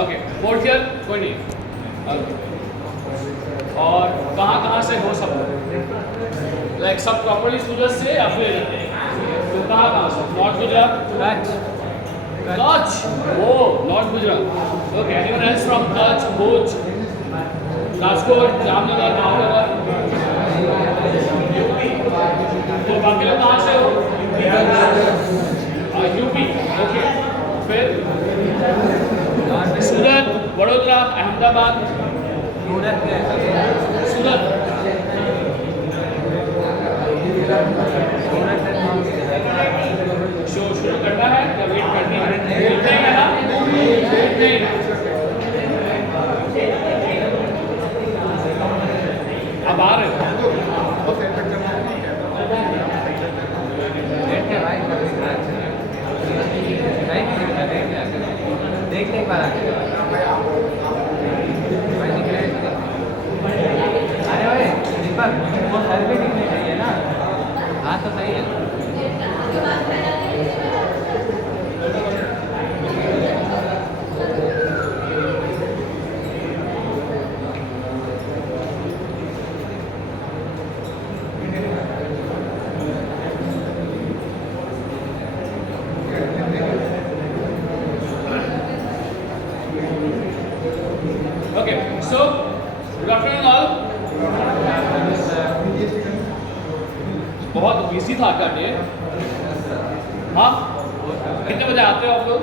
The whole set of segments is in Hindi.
ओके, फोर्थ ईयर कोई नहीं। ओके, और कहाँ कहाँ से हो सब? लाइक सब प्रॉपर्ली सूरत से या फिर तो कहाँ से? नॉर्थ गुजरात, कच्छ, ओ north Gujarat. Okay, anyone else from Kutch, Bhuj, Rajkot, Jamnagar, Bhavnagar? तो बाकी लोग कहाँ से हो? यूपी। ओके, फिर सूरत, वडोदरा, अहमदाबाद, सूरत। शो शुरू करना है या वेट करनी है? नहीं है ना? नहीं। अब आ रहे हो? देख नहीं पा रहा। अरे भाई दीपक, वो सर भी दिखने चाहिए ना। हाँ तो सही है। Okay, so good afternoon all. बहुत बिजी था क्या डे? हाँ, कितने बजे आते हो आप लोग?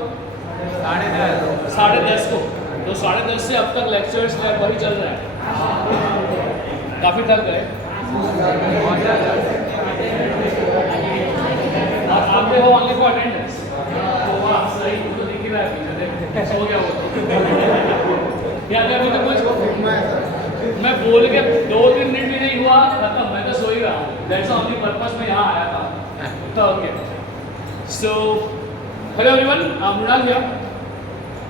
10:30 को। तो 10:30 से अब तक लेक्चर्स वही चल रहा है। काफ़ी थक गए। आते हो ओनली फॉर अटेंडेंस। तो वाह, सही तो दिख ही रहा है पीछे। सो गया वो। या तो अभी तो कुछ मैं बोल के 2-3 मिनट भी नहीं हुआ खत्म, मैं तो सो ही रहा हूँ। दैट्स द ओनली पर्पस में यहाँ आया था। तो okay, so hello everyone, I am Mrinal here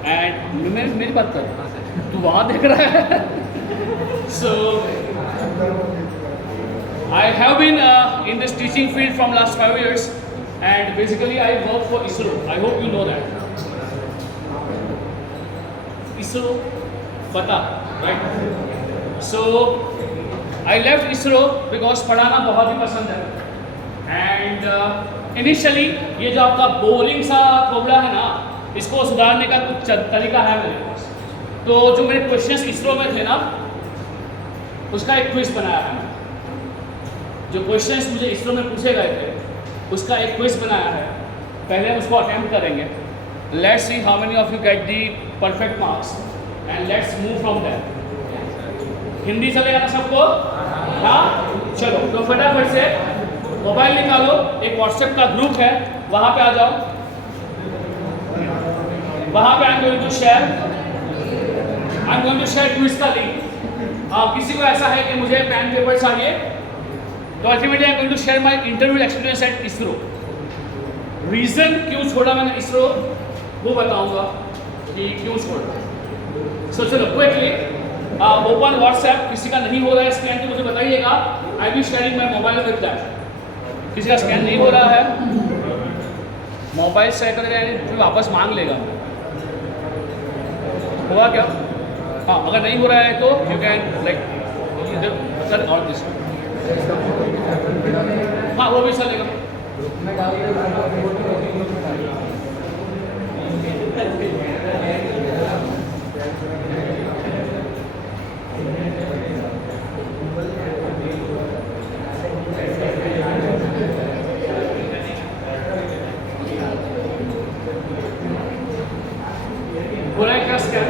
and मेरी बात कर, तू वहाँ देख रहा है? So I have been in this teaching field from last 5 years and basically I work for ISRO. I hope you know that. ISRO, पता, right? So I left ISRO because पढ़ाना बहुत ही पसंद है and initially ये जो आपका बोरिंग सा कोबरा है ना, इसको सुधारने का कुछ तरीका है मेरे पास। तो जो मेरे क्वेश्चंस ISRO में थे ना, उसका एक क्विज बनाया है मैंने। जो क्वेश्चंस मुझे ISRO में पूछे गए थे उसका एक क्विज बनाया है। पहले हम उसको अटेम्प्ट करेंगे। Let's see how many of you get the perfect marks and let's move from that. Hindi चलेगा ना सबको? हाँ, चलो तो फटाफट से मोबाइल निकालो, एक व्हाट्सएप का ग्रुप है, वहाँ पे आ जाओ। वहाँ पे I am going to share quiz का लिंक। किसी को ऐसा है कि मुझे पेन पेपर चाहिए, तो ultimately I am going to share my interview experience at ISRO। Reason क्यों छोड़ा मैंने ISRO वो बताऊंगा कि क्यों छोड़ा। सो चलो क्विकली ओपन व्हाट्सएप। किसी का नहीं हो रहा है स्कैन तो मुझे बताइएगा। I be sharing my mobile with that. किसी का स्कैन नहीं हो रहा है, मोबाइल शेयर करेगा तो वापस मांग लेगा। होगा क्या? हाँ, अगर नहीं हो रहा है तो यू कैन लाइक सर और दिस। हाँ, वो भी चलेगा। हो रहा है क्या स्कैन?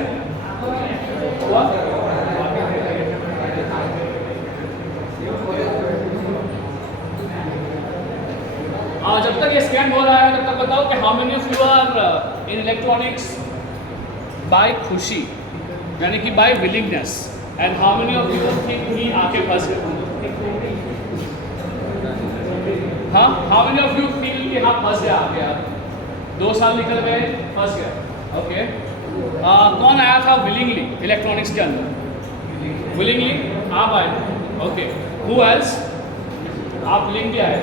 हुआ? जब तक ये स्कैन हो रहा है तब तक बताओ कि how many of you are in electronics by खुशी, यानी कि by willingness, and how many of you think कि आके फंस गए? हाँ, how many of you feel कि हाँ फंस गया, आ गया 2 साल निकल गए, फंस गया। ओके, कौन आया था विलिंगली इलेक्ट्रॉनिक्स के अंदर? विलिंगली आप आए। Okay, who else? आप विलिंगली आए।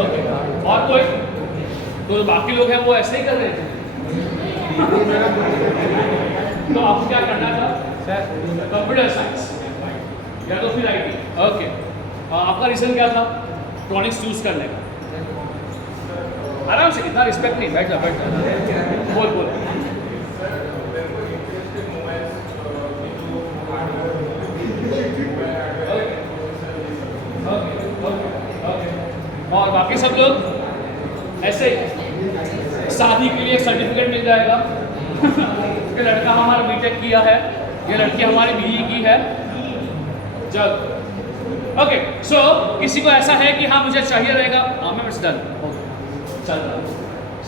ओके, और कोई? तो बाकी लोग हैं वो ऐसे ही कर रहे थे। तो आपको क्या करना था? सर कंप्यूटर साइंस या तो फिर आईटी। ओके, आपका रीज़न क्या था ट्रॉनिक्स चूज करने का? आराम से, इतना रिस्पेक्ट नहीं, बैठ जा बैठ जा, बोल बोल। और बाकी सब लोग ऐसे ही, शादी के लिए एक सर्टिफिकेट मिल जाएगा कि लड़का हमारा बीटेक किया है, ये लड़की हमारी बीई की है। जब ओके, सो किसी को ऐसा है कि हाँ मुझे चाहिए रहेगा, हाँ मैं डन चल रहा,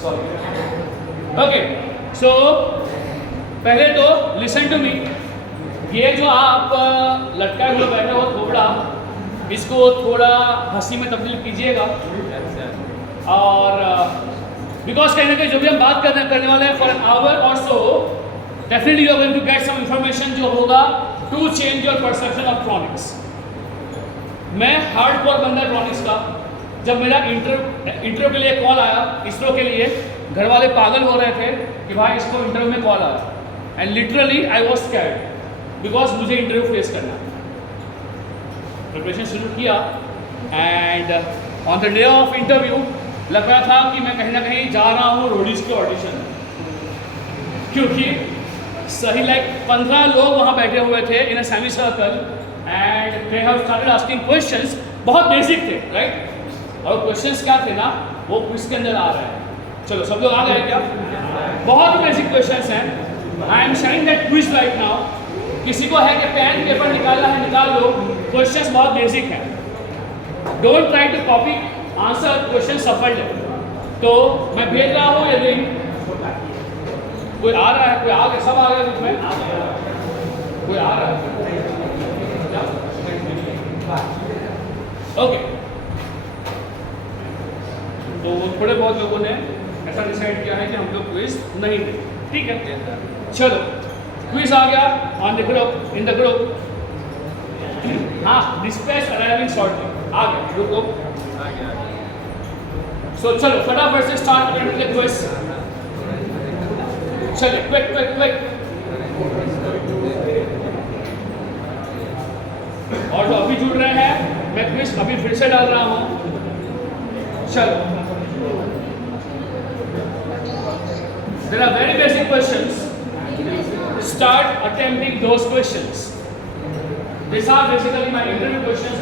सॉरी। ओके, सो पहले तो लिसन टू मी, ये जो आप लटका हुआ बैठे हो थोड़ा, इसको थोड़ा हंसी में तब्दील कीजिएगा। और बिकॉज कहीं ना कहीं जो भी हम बात करने वाले हैं for an hour or so, definitely you are going to get some information जो होगा to change your perception of tronics. मैं हार्डकोर बंदा ट्रॉनिक्स का। जब मेरा इंटरव्यू के लिए कॉल आया इसरो के लिए, घर वाले पागल हो रहे थे कि भाई इसको इंटरव्यू में कॉल आया, and literally I was scared because मुझे इंटरव्यू फेस करना। प्रिपरेशन शुरू किया and on the day of interview लग रहा था कि मैं कहीं ना कहीं जा रहा हूँ रोडीज के ऑडिशन, क्योंकि सही लाइक 15 लोग वहाँ बैठे हुए थे in a semi circle and they have started asking questions, बहुत बेसिक थे राइट। और क्वेश्चंस क्या थे ना, वो क्विज के अंदर आ रहे हैं। चलो सब लोग आ गए क्या? बहुत ही बेसिक क्वेश्चंस हैं। I am sharing that quiz right now. किसी को है कि पेन पेपर निकालना है निकाल लो, क्वेश्चंस बहुत बेसिक हैं। Don't try to copy answer, question सफल है। तो मैं भेज रहा हूँ ये लिंक, कोई आ रहा है, कोई आ गया, सब आ गए ग्रुप में, कोई आ रहा है? ओके, तो थोड़े बहुत लोगों ने ऐसा डिसाइड किया है कि हम लोग क्विज नहीं दें, ठीक है? चलो क्विज आ गया on the group, in the group. हाँ, डिस्पैच अराइविंग शॉर्टली आ गया, रुको। सो चलो फटाफट से स्टार्ट करें द क्विज। चलिए क्विक क्विक क्विक। और जो अभी जुड़ रहे हैं, मैं क्विज अभी फिर से डाल रहा हूँ। चलो, there are very basic questions. Start attempting those questions. These are basically my interview questions.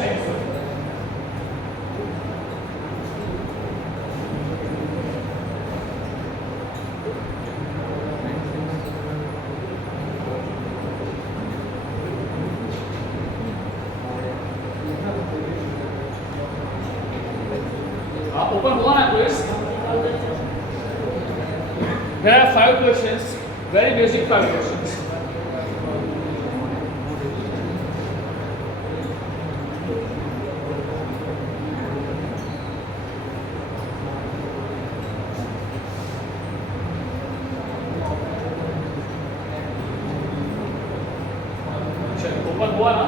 Open हुआ ना quiz? There are 5 questions, very basic 5 questions. Open हुआ ना?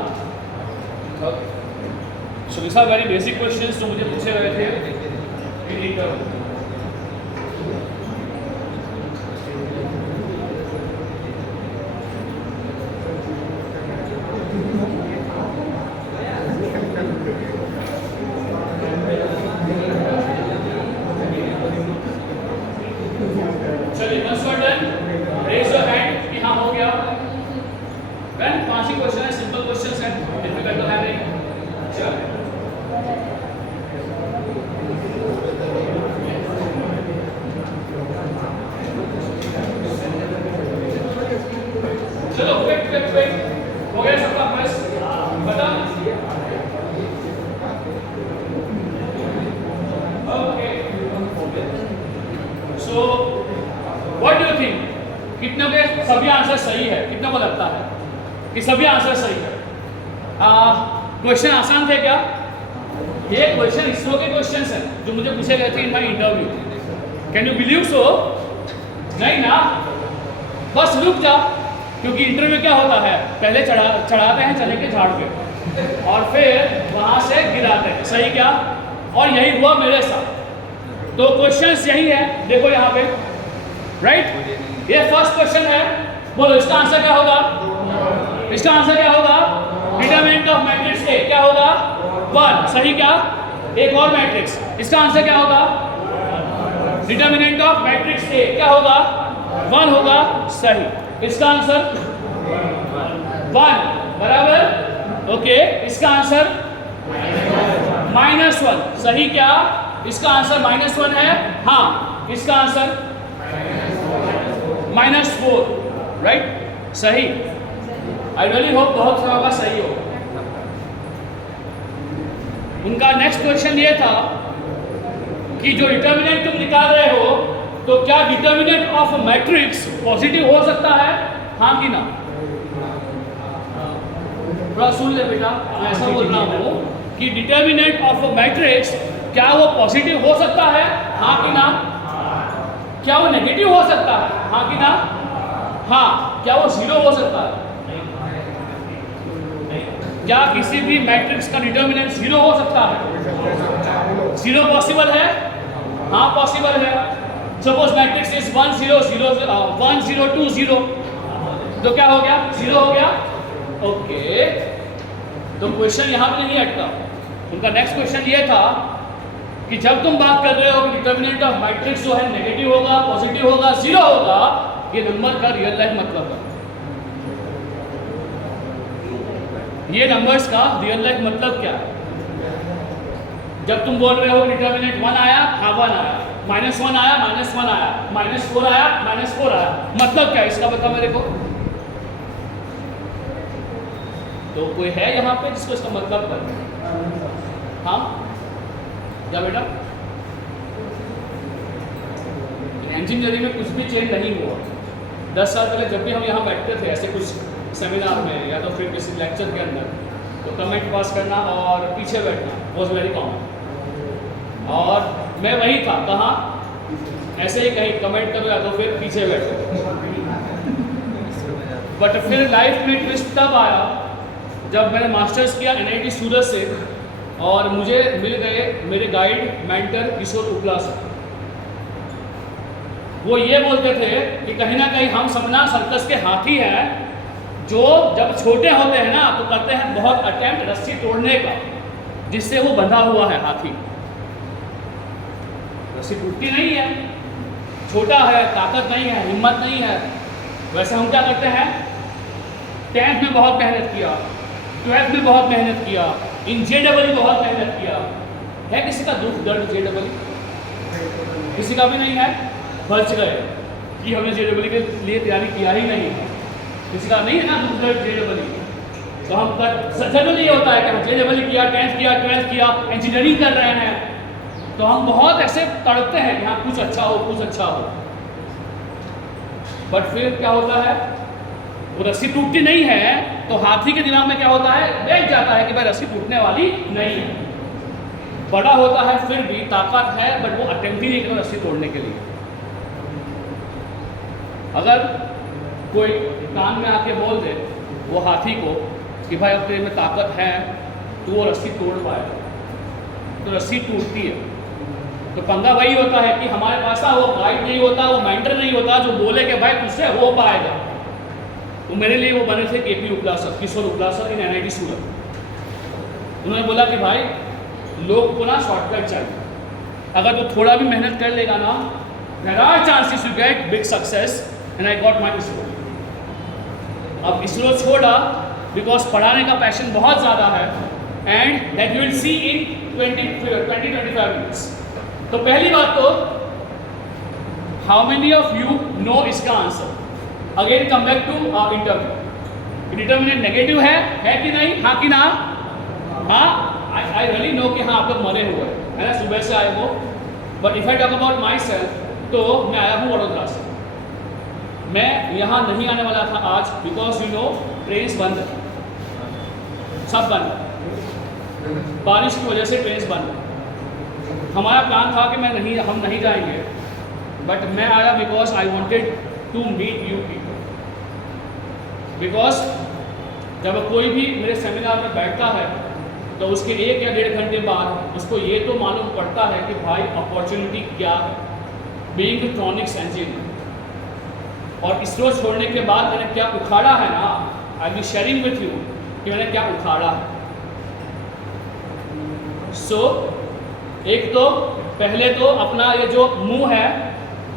So these are very basic questions जो मुझे पूछे गए थे। चलिए, once you are done, raise your hand कि हाँ हो गया। When 5 ही क्वेश्चन है, सिंपल क्वेश्चंस हैं, डिफिकल्ट तो है नहीं। चलो चलो क्विक क्विक क्विक हो गया सबका क्विज बता। Okay, so what do you think, कितनों के सभी आंसर सही है? कितनों को लगता है कि सभी आंसर सही है? क्वेश्चन आसान थे क्या? ये क्वेश्चन इसरो के क्वेश्चंस हैं जो मुझे पूछे गए थे in my interview. Can you believe so? नहीं ना? बस रुक जा, क्योंकि इंटरव्यू क्या होता है, पहले चढ़ाते हैं चने के झाड़ पे और फिर वहां से गिराते हैं, सही क्या? और यही हुआ मेरे साथ। तो क्वेश्चंस यही है, देखो यहाँ पे राइट। ये फर्स्ट क्वेश्चन है बोलो इसका आंसर क्या होगा? इसका आंसर क्या होगा? डिटरमिनेंट ऑफ मैट्रिक्स ए क्या होगा? 1। सही क्या? एक और मैट्रिक्स, इसका आंसर क्या होगा? डिटरमिनेंट ऑफ मैट्रिक्स ए क्या होगा? 1 होगा। सही, इसका आंसर 1 बराबर। ओके, इसका आंसर -1। सही क्या? इसका आंसर -1 है। हाँ, इसका आंसर -4। राइट, सही। आई रियली होप बहुत सारा का सही हो। उनका नेक्स्ट क्वेश्चन ये था कि जो डिटर्मिनेंट तुम निकाल रहे हो, तो क्या डिटर्मिनेंट ऑफ मैट्रिक्स पॉजिटिव हो सकता है? हाँ कि ना? थोड़ा सुन ले बेटा, मैं ऐसा बोल रहा हूँ कि डिटर्मिनेंट ऑफ मैट्रिक्स क्या वो पॉजिटिव हो सकता है? हाँ कि ना? क्या वो नेगेटिव हो सकता है? हाँ कि ना? हाँ। क्या वो 0 हो सकता है? क्या किसी भी मैट्रिक्स का डिटर्मिनेंट 0 हो सकता है? 0 पॉसिबल है? हाँ पॉसिबल है। सपोज मैट्रिक्स इज 1 0 0 1 0 2 0, तो क्या हो गया? 0 हो गया। ओके, तो क्वेश्चन यहाँ पे नहीं अटका। उनका नेक्स्ट क्वेश्चन ये था कि जब तुम बात कर रहे हो कि डिटर्मिनेंट ऑफ मैट्रिक्स जो है नेगेटिव होगा, पॉजिटिव होगा, 0 होगा, ये नंबर का रियल लाइफ मतलब है। ये नंबर्स का रियल लाइफ मतलब क्या है? जब तुम बोल रहे हो डिटर्मिनेंट 1 आया, हाँ 1 आया, -1 आया, -1 आया, -4 आया, -4 आया, मतलब क्या है इसका बता मेरे को। तो कोई है यहाँ पे जिसको इसका मतलब पता? हाँ क्या बेटा? इंजीनियरिंग में कुछ भी चेंज नहीं हुआ। 10 साल पहले जब भी हम यहाँ बैठते थे ऐसे कुछ सेमिनार में या तो फिर किसी लेक्चर के अंदर, तो कमेंट पास करना और पीछे बैठना वॉज वेरी कॉमन। और मैं वही था, कहाँ? ऐसे ही कहीं कमेंट करो या तो फिर पीछे बैठो। बट फिर लाइफ में ट्विस्ट तब आया जब मैंने मास्टर्स किया NIT सूरत से, और मुझे मिल गए मेरे गाइड मेंटर किशोर उपला सर। वो ये बोलते थे कि कहीं ना कहीं हम समना सर्कस के हाथी हैं, जो जब छोटे होते हैं ना तो करते हैं बहुत अटेम्प्ट रस्सी तोड़ने का, जिससे वो बंधा हुआ है हाथी। रस्सी टूटती नहीं है, छोटा है, ताकत नहीं है, हिम्मत नहीं है। वैसे हम क्या करते हैं? 10th में बहुत मेहनत किया, 12th में बहुत मेहनत किया, इन JEE बहुत मेहनत किया। है किसी का दुख दर्द JEE? किसी का भी नहीं है। बच गए कि हमने JEE के लिए तैयारी किया ही नहीं। किसी का नहीं है ना दुख दर्द JEE। तो हम जनरली ये होता है कि हम JEE किया, 10th किया, 12th किया, इंजीनियरिंग कर रहे हैं, तो हम बहुत ऐसे तड़पते हैं कि हाँ कुछ अच्छा हो, कुछ अच्छा हो। बट फिर क्या होता है? वो रस्सी टूटती नहीं है, तो हाथी के दिमाग में क्या होता है? बैठ जाता है कि भाई रस्सी टूटने वाली नहीं है। बड़ा होता है फिर भी ताकत है, बट वो अटेम्प्ट ही नहीं करता रस्सी तोड़ने के लिए। अगर कोई कान में आके बोल दे वो हाथी को कि भाई अब तेरे में ताकत है, तो वो रस्सी तोड़ पाएगा, तो रस्सी टूटती है। तो पंगा वही होता है कि हमारे पास ना वो गाइड नहीं होता, वो मेंटर नहीं होता जो बोले कि भाई तुझसे हो पाएगा। तो मेरे लिए वो बने थे KP उपला सर, किशोर उपला सर इन NIT सूरत। उन्होंने बोला कि भाई लोग को ना शॉर्टकट चाहिए, अगर तो थोड़ा भी मेहनत कर लेगा ना, there are chances you get big success. And I got my ISRO। अब ISRO छोड़ा बिकॉज पढ़ाने का पैशन बहुत ज़्यादा है, and that you will see in 20-25 minutes. तो पहली बात तो how many of you know इसका answer? Again come back to interview. Determinant negative है कि नहीं? हाँ कि ना? हाँ, आई रियली नो कि हाँ आप लोग मरे हुए है ना, सुबह से आए हो। But if I talk about my self, तो मैं आया हूँ वडोदरा से। मैं यहाँ नहीं आने वाला था आज, बिकॉज यू नो ट्रेन्स बंद है, सब बंद है, बारिश की वजह से ट्रेन्स बंद है। हमारा प्लान था कि हम नहीं जाएंगे, बट मैं आया because I wanted to meet you people. Because जब कोई भी मेरे सेमिनार में बैठता है तो उसके 1 या 1.5 घंटे बाद उसको ये तो मालूम पड़ता है कि भाई अपॉर्चुनिटी क्या है बीइंग इलेक्ट्रॉनिक्स इंजीनियर। और इसरो छोड़ने के बाद मैंने क्या उखाड़ा है ना, आई बी शेयरिंग विथ यू कि मैंने क्या उखाड़ा है। सो एक तो पहले तो अपना ये जो मुंह है,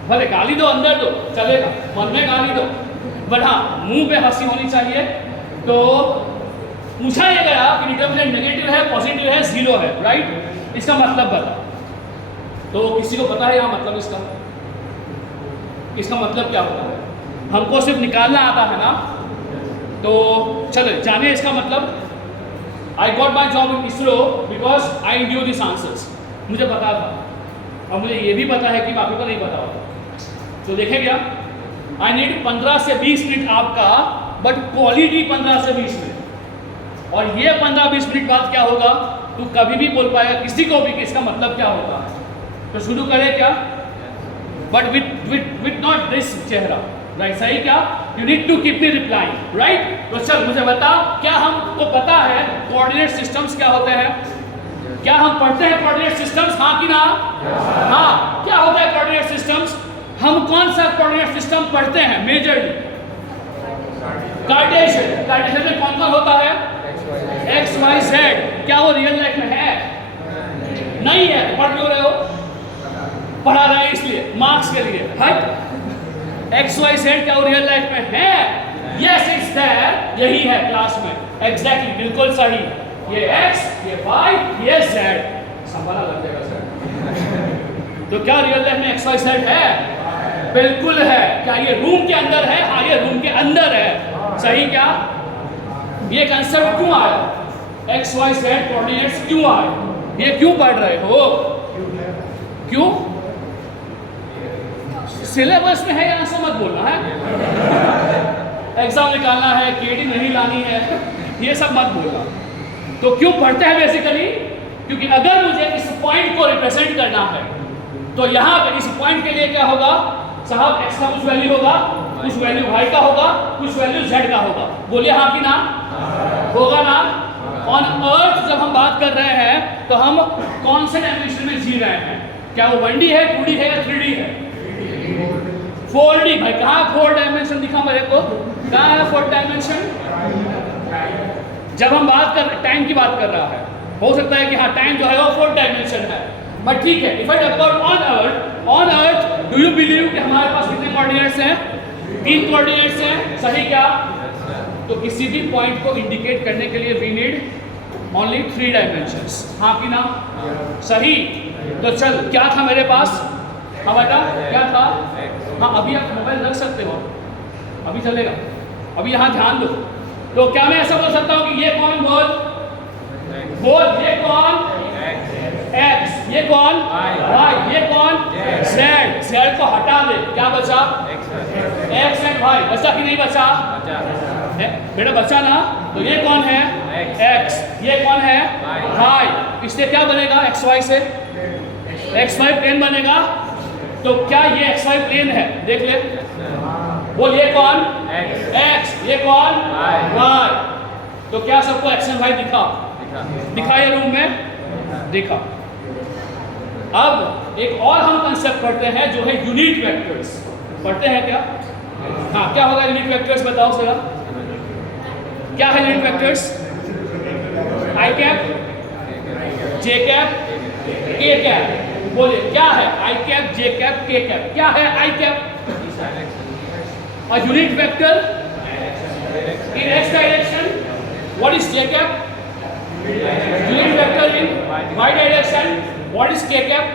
भले गाली दो अंदर दो चलेगा, मन में गाली दो, बट हाँ मुंह पे हंसी होनी चाहिए। तो पूछा ये गया कि डिटर्मिनेंट नेगेटिव है, पॉजिटिव है, जीरो है, राइट। इसका मतलब बता, तो किसी को पता है यहाँ मतलब इसका मतलब क्या होता है? हमको सिर्फ निकालना आता है ना, तो चलो जाने इसका मतलब। आई got my job in ISRO because I knew this answers. मुझे पता था, और मुझे ये भी पता है कि बाकी को नहीं पता होता। तो देखें क्या, आई नीड 15 से 20 मिनट आपका, बट क्वालिटी 15 से 20 मिनट। और ये 15-20 मिनट बाद क्या होगा, तू कभी भी बोल पाएगा किसी को भी कि इसका मतलब क्या होता है। तो शुरू करें क्या, बट विथ नॉट दिस चेहरा, राइट। सही क्या, you need to keep me replying, right. तो चल मुझे बता, क्या हमको पता है कोऑर्डिनेट सिस्टम्स क्या होते हैं? क्या हम पढ़ते हैं कोऑर्डिनेट सिस्टम्स, हाँ कि ना? हाँ। क्या होता है कोऑर्डिनेट सिस्टम्स? हम कौन सा कोऑर्डिनेट सिस्टम पढ़ते हैं मेजरली? कार्टेशियन। कार्टेशियन में कौन कौन होता है? X Y Z. क्या वो रियल लाइफ में है? नहीं है। पढ़ क्यों रहे हो? पढ़ा रहे हैं इसलिए, मार्क्स के लिए। हट, एक्स वाई जेड क्या वो रियल लाइफ में है? यस इट्स देयर, यही है क्लास में। एग्जैक्टली, बिल्कुल सही। ये एक्स, ये वाई, ये जेड, संभाला लग जाएगा सर। तो क्या रियल लाइफ में एक्स वाई जेड है? बिल्कुल है। क्या ये रूम के अंदर है? हाँ, ये रूम के अंदर है। सही क्या? ये कंसेप्ट क्यों आया? एक्स वाई जेड कोऑर्डिनेट्स क्यों आए? ये क्यों पढ़ रहे हो? क्यों? सिलेबस में है, यहाँ से मत बोलना है। एग्जाम निकालना है, केडी नहीं लानी है, ये सब मत बोलना। तो क्यों पढ़ते हैं बेसिकली? क्योंकि अगर मुझे इस पॉइंट को रिप्रेजेंट करना है, तो यहाँ पे इस पॉइंट के लिए क्या होगा साहब? एक्स का कुछ वैल्यू होगा, कुछ वैल्यू वाई का होगा, कुछ वैल्यू जेड का होगा। बोलिए हाँ कि ना? होगा ना? ऑन अर्थ जब हम बात कर रहे हैं तो हम कौन से डायमेंशन में जी रहे हैं? क्या वो 1D है, 2D है या 3D है? 4D। भाई कहाँ 4 डायमेंशन दिखा मेरे को? कहाँ है 4 डायमेंशन? जब हम बात कर टाइम की बात कर रहा है, हो सकता है कि हाँ टाइम जो है वो 4 डायमेंशन है, बट ठीक है। If I talk about on earth do you believe कि हमारे पास कितने कोऑर्डिनेट्स हैं? 3 कोऑर्डिनेट्स हैं। सही क्या? तो किसी भी पॉइंट को इंडिकेट करने के लिए वी नीड ओनली 3 डायमेंशंस। हाँ कि ना? सही। तो चल, क्या था मेरे पास? हाँ बेटा, क्या था? हाँ, अभी आप मोबाइल रख सकते हो, अभी चलेगा। अभी यहाँ ध्यान दो। तो क्या मैं ऐसा बोल सकता हूँ कि ये कौन? बोल ये कौन? X। ये कौन? Y। ये कौन? Z। Z को हटा दे, क्या बचा? X and Y। बचा कि नहीं बचा? बेटा बचा ना? तो ये कौन है? X। ये कौन है? Y। इससे क्या बनेगा? XY से XY प्लेन बनेगा। तो क्या ये XY प्लेन है? देख ले। बोल ये कौन? X। ये कौन? Y। तो क्या सबको X एंड Y दिखा? दिखा ये रूम में? दिखा। अब एक और हम कंसेप्ट पढ़ते हैं जो है यूनिट वेक्टर्स। पढ़ते हैं क्या? हाँ, क्या होगा यूनिट वेक्टर्स? बताओ जरा, क्या है यूनिट वेक्टर्स? आई कैप, जे कैप, के कैप। बोलिए क्या है? आई कैप, जे कैप, के कैप। क्या है आई cap? A unit vector in x direction. What is j cap? Unit vector in y direction. What is k cap?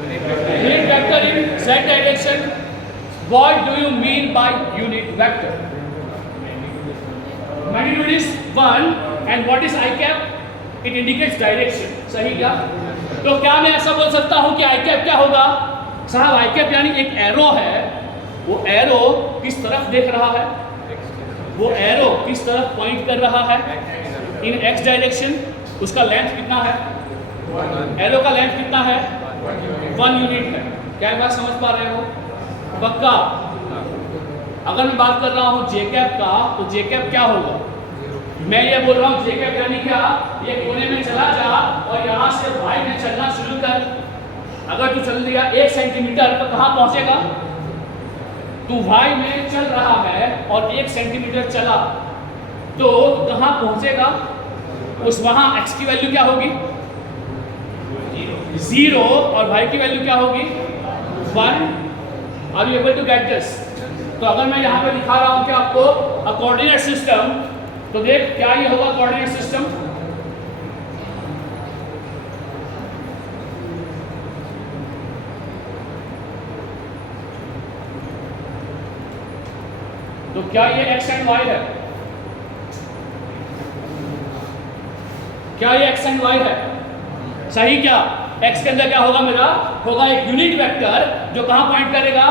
Unit vector in z direction. What do you mean by unit vector? Magnitude is 1 and what is I cap? It indicates direction. सही क्या? तो क्या मैं ऐसा बोल सकता हूँ कि I cap क्या होगा? साहब I cap यानी एक एरो है, वो एरो किस तरफ देख रहा है? वो एरो किस तरफ पॉइंट कर रहा है? इन x डायरेक्शन। उसका लेंथ कितना है? एरो का लेंथ कितना है? 1 यूनिट है। क्या बात समझ पा रहे हो? पक्का? अगर मैं बात कर रहा हूँ जे कैप का, तो जे कैप क्या होगा? मैं ये बोल रहा हूँ जे कैप यानी क्या? ये कोने में चला जा और यहाँ से y में चलना शुरू कर। अगर तू चल दिया 1 सेंटीमीटर तो कहाँ पहुँचेगा? तू y में चल रहा है और 1 सेंटीमीटर चला तो कहाँ पहुंचेगा, उस वहां x की वैल्यू क्या होगी 0 और y की वैल्यू क्या होगी 1। Are you able to get this? तो अगर मैं यहाँ पे दिखा रहा हूँ कि आपको अ कोऑर्डिनेट सिस्टम, तो देख क्या ये होगा कोऑर्डिनेट सिस्टम। तो क्या ये x एंड y है? क्या ये x एंड y है? सही। क्या x के अंदर क्या होगा मेरा, होगा एक यूनिट वेक्टर जो कहां पॉइंट करेगा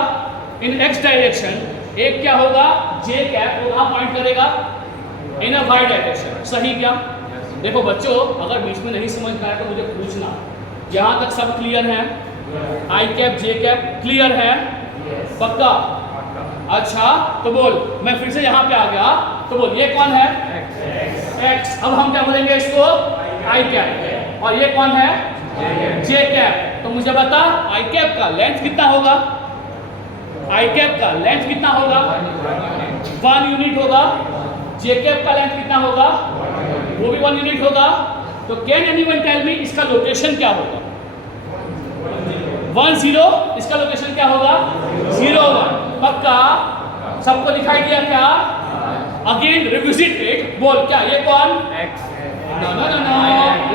इन x डायरेक्शन। एक क्या होगा j कैप, वो कहां पॉइंट करेगा इन अ y डायरेक्शन। सही। क्या देखो बच्चों, अगर बीच में नहीं समझ में आया तो मुझे पूछना। यहां तक सब क्लियर है? i cap j cap clear है? पक्का? अच्छा तो बोल, मैं फिर से यहाँ पे आ गया तो बोल ये कौन है x। अब हम क्या बोलेंगे इसको i कैप, और ये कौन है j कैप। तो मुझे बता i कैप का लेंथ कितना होगा, i कैप का लेंथ कितना होगा 1 यूनिट होगा। j कैप का लेंथ कितना होगा, वो भी 1 यूनिट होगा। तो कैन एनीवन टेल मी इसका लोकेशन क्या होगा? 1 0, इसका लोकेशन क्या होगा 0 1। पक्का? सबको दिखाई दिया क्या? Again revisit it. बोल क्या ये कौन x? नो,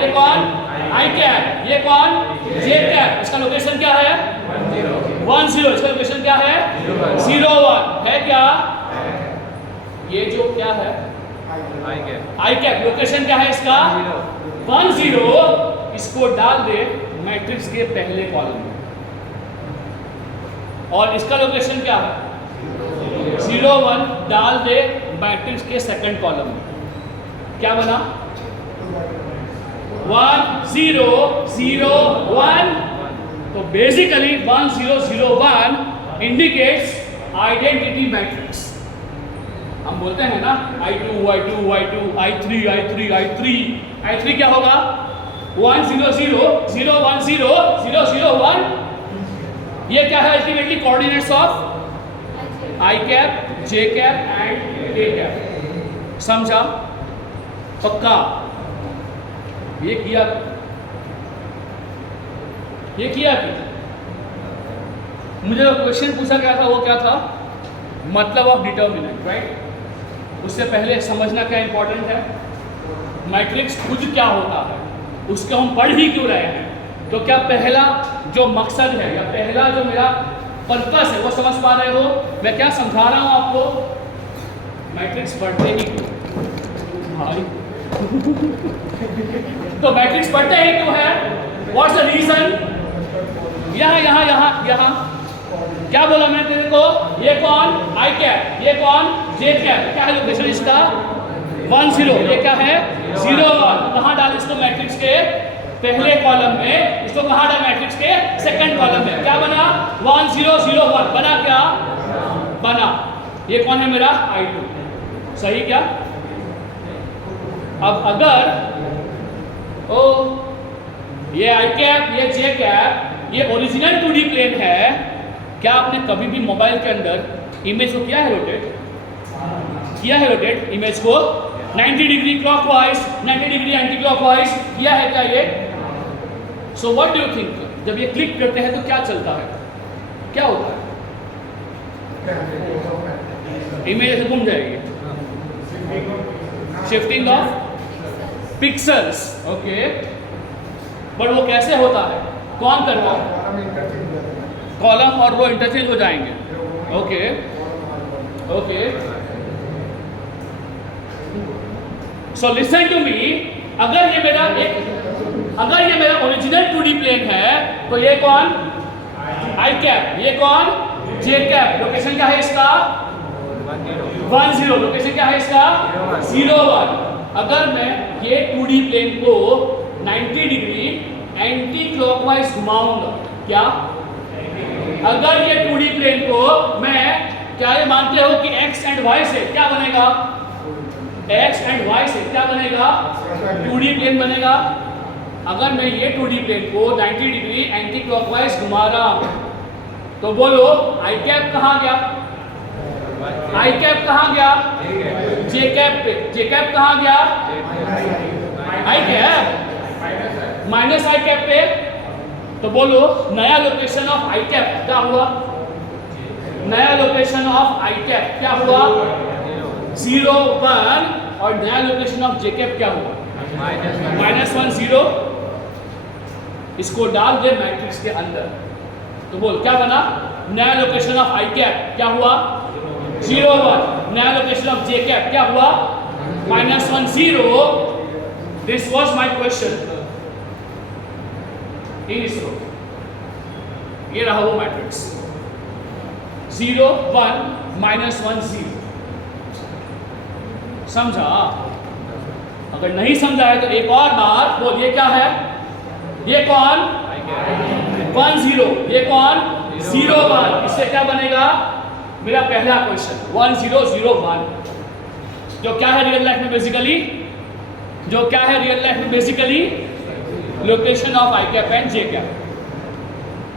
ये कौन i कैप, ये कौन j कैप। इसका लोकेशन क्या है 1 0, इसका लोकेशन क्या है 0 1 है। क्या ये जो क्या है i कैप, लोकेशन क्या है इसका 1 0। इसको डाल दे मैट्रिक्स के पहले कॉलम में, और इसका लोकेशन क्या है 0 1 डाल दे मैट्रिक्स के सेकंड कॉलम में। क्या बना 1 0 0 1। तो बेसिकली 1 0 0 1 इंडिकेट्स आइडेंटिटी मैट्रिक्स। हम बोलते हैं ना I2 Y2 Y2 I3 I3 I3 I3 क्या होगा 1 0 0 0 1 0 0 0 1। ये क्या है ultimately coordinates of i cap j cap and k cap. समझा? पक्का? ये किया कि मुझे क्वेश्चन पूछा गया था, वो क्या था मतलब ऑफ डिटर्मिनेंट, राइट। उससे पहले समझना क्या इंपॉर्टेंट है, मैट्रिक्स खुद क्या होता है, उसको हम पढ़ ही क्यों रहे हैं। तो क्या पहला जो मकसद है या पहला जो मेरा पर्पस है वो समझ पा रहे हो? मैं क्या समझा रहा हूँ आपको? मैट्रिक्स पढ़ते ही क्यों भाई? तो मैट्रिक्स पढ़ते ही क्यों है? What's the reason? यहाँ क्या बोला मैं तेरे को? ये कौन i कैप, ये कौन j कैप। क्या है लोकेशन इसका 1 0। ये क्या है 0 1। कहाँ डाल इसको मैट्रिक्स के पहले कॉलम में, इसको कहाँ डाल मैट्रिक्स के सेकंड कॉलम में। क्या बना 1 0 0 1 बना। क्या बना? ये कौन है मेरा I2। सही। क्या अब अगर ये i कैप ये j कैप ये ओरिजिनल 2D प्लेन है, क्या आपने कभी भी मोबाइल के अंदर इमेज को किया है रोटेट इमेज को 90 degree clockwise 90 degree anti clockwise किया है क्या ये? So what do you think, जब ये क्लिक करते हैं तो क्या चलता है, क्या होता है? इमेज ऐसे घूम जाएगी, shifting of pixels. Okay, but वो कैसे होता है, कौन करता है? कॉलम और रो इंटरचेंज हो जाएंगे। Okay so listen to me. अगर ये मेरा ओरिजिनल 2D प्लेन है तो ये कौन i कैप, ये कौन j कैप। लोकेशन क्या है इसका 1 0। लोकेशन क्या है इसका 0 1। अगर मैं ये 2D प्लेन को 90 डिग्री एंटी क्लॉकवाइज घुमाऊंगा, क्या अगर ये 2D प्लेन को मैं, क्या ये मानते हो कि x एंड y से क्या बनेगा, x एंड y से क्या बनेगा 2D प्लेन बनेगा। अगर मैं ये 2D प्लेन को 90 डिग्री एंटी क्लॉकवाइज घुमा रहा हूं तो बोलो i कैप कहाँ गया, आई कैप कहाँ गया? जे कैप पे। जे कैप कहाँ गया? आई कैप माइनस आई कैप पे। तो बोलो नया लोकेशन ऑफ आई कैप क्या हुआ? नया लोकेशन ऑफ आई कैप क्या हुआ? 0 1। और नया लोकेशन ऑफ जे कैप क्या हुआ? -1 0। इसको डाल दे मैट्रिक्स के अंदर। तो बोल क्या बना? नया लोकेशन ऑफ आई कैप क्या हुआ? 0 1। नया लोकेशन ऑफ जे कैप क्या हुआ? -1 0। This was my question in ISRO. ये रहा वो मैट्रिक्स 0 1 -1 0। समझा? अगर नहीं समझा है तो एक और बार बोल, ये क्या है? ये कौन? 1 0। ये कौन? 0 1। इससे क्या बनेगा? मेरा पहला क्वेश्चन 1 0 0 1। जो क्या है रियल लाइफ में बेसिकली? जो क्या है रियल लाइफ में basically? Location of I cap and J cap.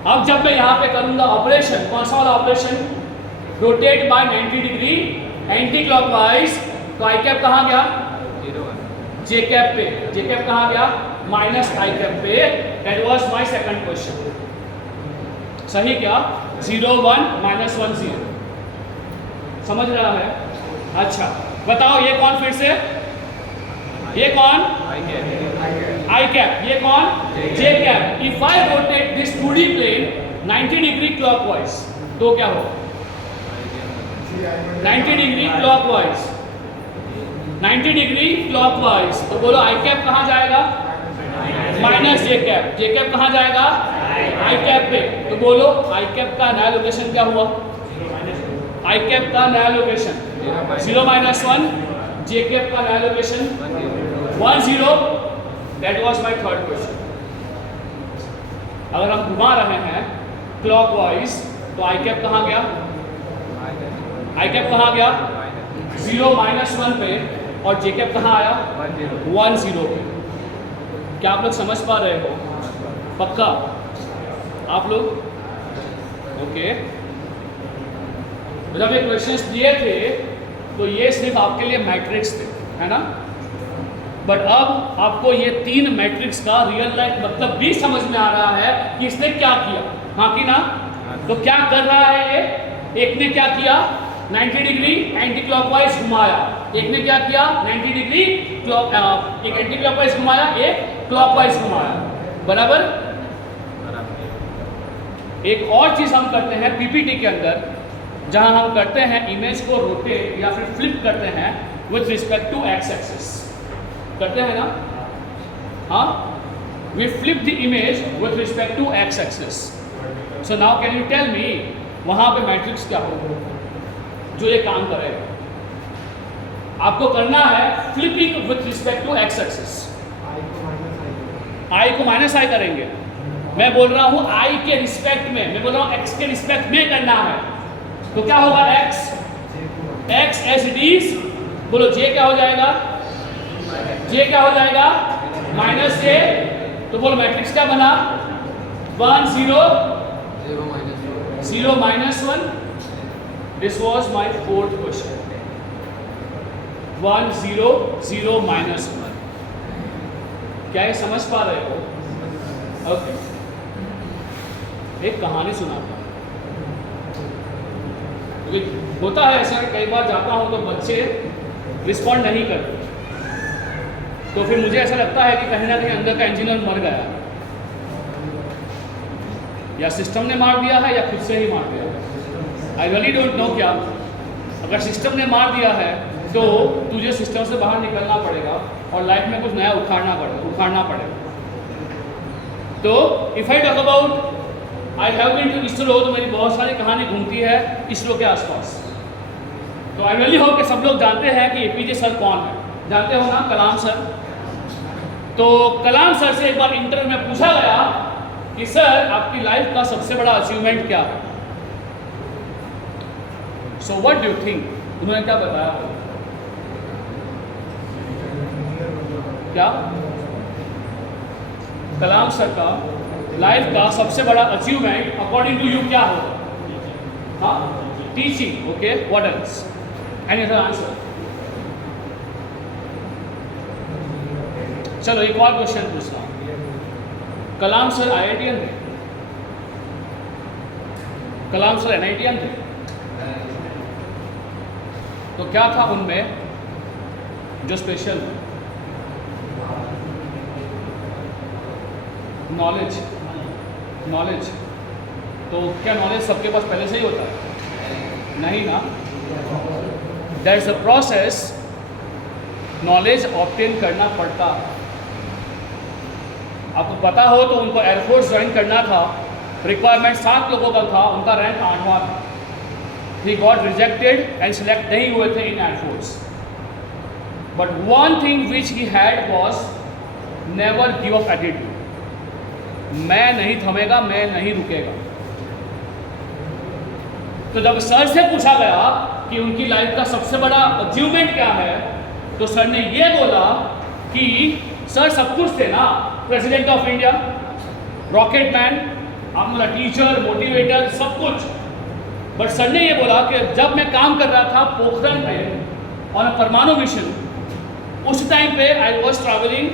अब जब मैं यहां पे करूंगा ऑपरेशन, कौन सा वाला operation? Rotate bye 90 degree anti clockwise. तो आई कैप कहां गया? जे कैप पे। जे कैप कहां गया? माइनस आई कैप पे। That was my second question. सही क्या? 0 1 -1 0। समझ रहा है? अच्छा बताओ ये कौन? फिर से ये कौन? I cap. ये कौन? J cap. If I rotate this 2D plane 90 degree clockwise तो क्या हो? 90 डिग्री क्लॉकवाइज। 90 degree clockwise. तो बोलो आई कैप कहां जाएगा? माइनस जे कैप। जे कैप कहां जाएगा? आई कैप पे। तो बोलो आई कैप का नया लोकेशन क्या हुआ? आई कैप का नया लोकेशन 0 -1। जे कैप का नया location 1 0। That was my third question. अगर हम घुमा रहे हैं क्लॉकवाइज तो आई कैप कहां गया? आई कैप कहां गया? 0 -1 पे। और जे कैप कहां आया? 1 0 पे। क्या आप लोग समझ पा रहे हो? पक्का आप लोग? ओके। जब ये क्वेश्चंस दिए थे तो ये सिर्फ आपके लिए मैट्रिक्स थे, है ना? बट अब आपको ये 3 मैट्रिक्स का रियल लाइफ मतलब भी समझ में आ रहा है कि इसने क्या किया। हाँ कि ना? तो क्या कर रहा है ये? एक ने क्या किया? 90 डिग्री एंटी क्लॉकवाइज घुमाया। एक ने क्या किया? 90 डिग्री एक एंटी क्लॉकवाइज घुमाया, एक क्लॉकवाइज घुमाया। बराबर? एक और चीज हम करते हैं पीपीटी के अंदर, जहां हम करते हैं इमेज को रोटेट या फिर फ्लिप करते हैं with respect to X axis. करते हैं ना? हाँ, we flip the image with respect to X axis. So now can you tell me वहां पे मैट्रिक्स क्या होगा जो ये काम करेगा? आपको करना है flipping with respect to X axis. I को माइनस आई करेंगे। मैं बोल रहा हूं आई के रिस्पेक्ट में, मैं बोल रहा हूं एक्स के रिस्पेक्ट में करना है। तो क्या होगा? X as it is. बोलो जे क्या हो जाएगा? जे क्या हो जाएगा? -j। तो बोलो मैट्रिक्स क्या बना? 1 0 0 -1। This was my fourth question. 1 0 0 -1। क्या ये समझ पा रहे हो? ओके। एक कहानी सुनाता हूं। होता है ऐसा, कई बार जाता हूं तो बच्चे रिस्पॉन्ड नहीं करते, तो फिर मुझे ऐसा लगता है कि कहीं ना कहीं अंदर का इंजीनियर मर गया, या सिस्टम ने मार दिया है या खुद से ही मार दिया। आई रियली डोंट नो क्या। अगर सिस्टम ने मार दिया है तो तुझे सिस्टम से बाहर निकलना पड़ेगा और लाइफ में कुछ नया उखाड़ना पड़ेगा। तो if I talk about I have been to ISRO, तो मेरी बहुत सारी कहानी घूमती है इसरो के आसपास। तो आई रियली होप कि सब लोग जानते हैं कि एपीजे सर कौन है। जानते हो ना? कलाम सर। तो कलाम सर से एक बार इंटरव्यू में पूछा गया कि सर आपकी लाइफ का सबसे बड़ा अचीवमेंट क्या है? So what do you think? उन्होंने क्या बताया? क्या? कलाम सर का लाइफ का सबसे बड़ा अचीवमेंट अकॉर्डिंग टू यू क्या होगा? हाँ, teaching, okay, what else? Any other answer? चलो एक और क्वेश्चन पूछता हूँ। कलाम सर IITian थे? कलाम सर NITian थे? तो क्या था उनमें जो स्पेशल? नॉलेज। नॉलेज तो क्या नॉलेज सबके पास पहले से ही होता है? नहीं ना। That is a process, knowledge obtain करना पड़ता है। आपको पता हो तो उनको एयरफोर्स ज्वाइन करना था, रिक्वायरमेंट 7 लोगों का था, उनका रैंक 8वां था। He got rejected and select नहीं हुए थे in air force. But one thing which he had was never give up attitude. मैं नहीं थमेगा, मैं नहीं रुकेगा। तो जब सर से पूछा गया कि उनकी लाइफ का सबसे बड़ा अचीवमेंट क्या है, तो सर ने ये बोला कि सर सब कुछ थे ना, president of India, rocket man, हमारा टीचर, मोटिवेटर, सब कुछ। बट सर ने ये बोला कि जब मैं काम कर रहा था पोखरण में ऑन परमाणु मिशन, उस टाइम पे I was travelling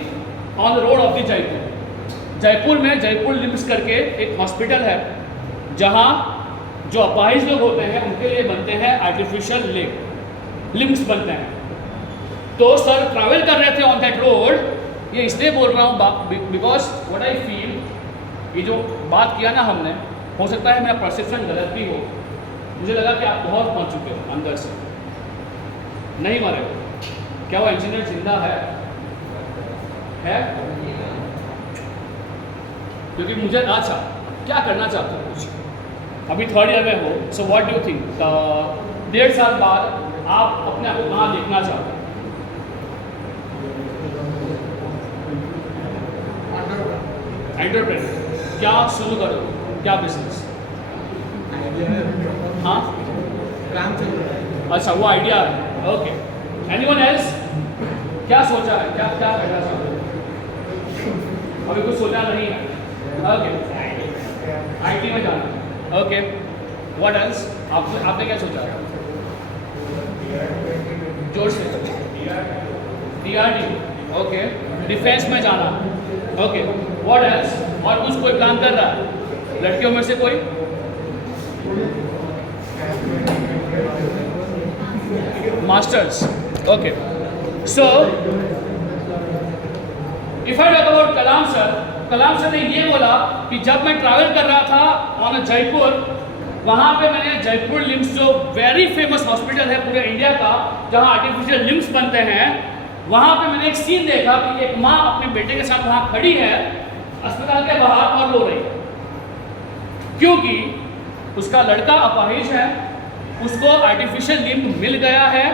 on the road of the Jaipur. Jaipur में जयपुर लिम्स करके एक हॉस्पिटल है, जहाँ जो अपाहिज लोग होते हैं उनके लिए बनते हैं आर्टिफिशियल लिम्स बनते हैं। तो सर ट्रैवल कर रहे थे ऑन दैट रोड। ये इसलिए बोल रहा हूँ बिकॉज व्हाट आई फील, ये जो बात किया ना हमने, हो सकता है मेरा परसेप्शन गलत भी हो। मुझे लगा कि आप बहुत मर चुके हो अंदर से, नहीं मरे। क्या वो इंजीनियर जिंदा है? क्योंकि मुझे अच्छा क्या करना चाहते हो कुछ, अभी 3rd ईयर में हो, so what do you think 1.5 साल बाद आप अपने आप को कहाँ देखना चाहते हो? एंटरप्रेन्योर। क्या शुरू करो, क्या बिजनेस? हाँ, अच्छा वो आइडिया है, ओके। Anyone else? क्या सोचा है, क्या क्या करना चाहते हो? अभी कुछ सोचा नहीं है, ओके। IT में जाना, ओके। What else? आपने क्या सोचा? जोर से। DRDO, okay. डिफेंस में जाना, ओके। What else? और कुछ कोई प्लान कर रहा है लड़कियों में से कोई? Masters, okay. So if I talk about Kalam sir ने ये बोला कि जब मैं ट्रैवल कर रहा था ऑन जयपुर, वहाँ पे मैंने जयपुर लिम्स, जो वेरी फेमस हॉस्पिटल है पूरे इंडिया का, जहाँ आर्टिफिशियल लिम्स बनते हैं, वहाँ पे मैंने एक सीन देखा कि एक माँ अपने बेटे के साथ वहाँ खड़ी है अस्पताल के बाहर और रो रही है, क्योंकि उसका लड़का अपाहिज है, उसको आर्टिफिशियल लिम्ब मिल गया है,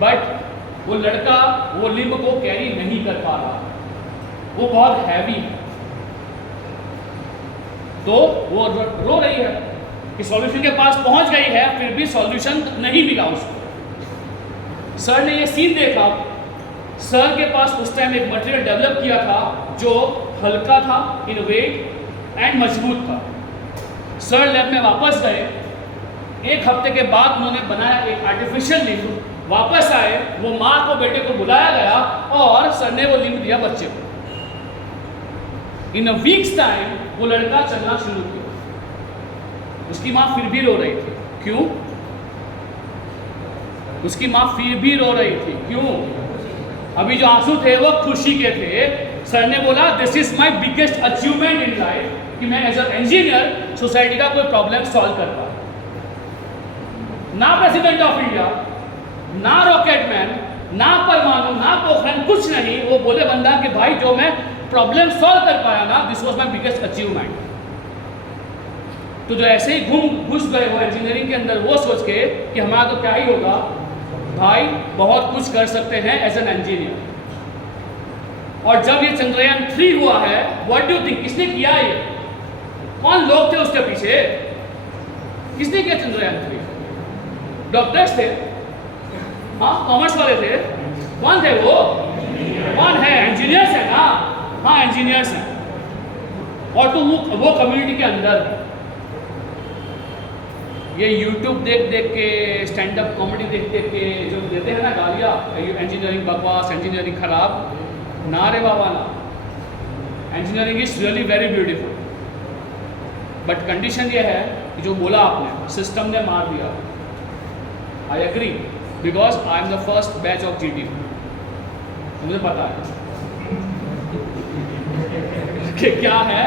बट वो लड़का वो लिम्ब को कैरी नहीं कर पा रहा, वो बहुत हैवी है। तो वो रो रही है कि सॉल्यूशन के पास पहुंच गई है, फिर भी सॉल्यूशन नहीं मिला उसको। सर ने ये सीन देखा। सर के पास उस टाइम एक मटेरियल डेवलप किया था जो हल्का था इन वेट एंड मजबूत था। सर लैब में वापस गए, 1 हफ्ते के बाद उन्होंने बनाया एक आर्टिफिशियल लिम्ब। वापस आए, वो माँ को बेटे को बुलाया गया और सर ने वो लिम्ब दिया बच्चे को। इन अ वीक्स टाइम वो लड़का चलना शुरू किया। उसकी माँ फिर भी रो रही थी, क्यों? उसकी माँ फिर भी रो रही थी, क्यों? अभी जो आंसू थे वो खुशी के थे। सर ने बोला this is my biggest achievement in life कि मैं एज अ इंजीनियर सोसाइटी का कोई प्रॉब्लम सॉल्व कर पाया। ना प्रेसिडेंट ऑफ इंडिया, ना रॉकेट मैन, ना परमाणु, ना पोखरण, कुछ नहीं। वो बोले बंदा कि भाई जो मैं प्रॉब्लम सॉल्व कर पाया ना, this was my biggest achievement. तो जो ऐसे ही घुस गए वो इंजीनियरिंग के अंदर, वो सोच के कि हमारा तो क्या ही होगा, भाई बहुत कुछ कर सकते हैं एज एन इंजीनियर। और जब ये चंद्रयान 3 हुआ है, व्हाट डू यू थिंक, किसने किया ये? कौन लोग थे उसके पीछे? किसने किया चंद्रयान 3? डॉक्टर्स थे, हाँ, कॉमर्स वाले थे। कौन थे वो? कौन है? इंजीनियर्स है ना, हाँ इंजीनियर्स हैं। और तो वो कम्युनिटी के अंदर है। ये YouTube देख देख के, स्टैंड अप कॉमेडी देख देख के जो देते हैं ना गालियाँ, इंजीनियरिंग बकवास, इंजीनियरिंग खराब, ना रे बाबा ना। Engineering is really very beautiful, but condition ये है कि जो बोला आपने, सिस्टम ने मार दिया। I agree, because I am the first batch of GT, मुझे पता है कि क्या है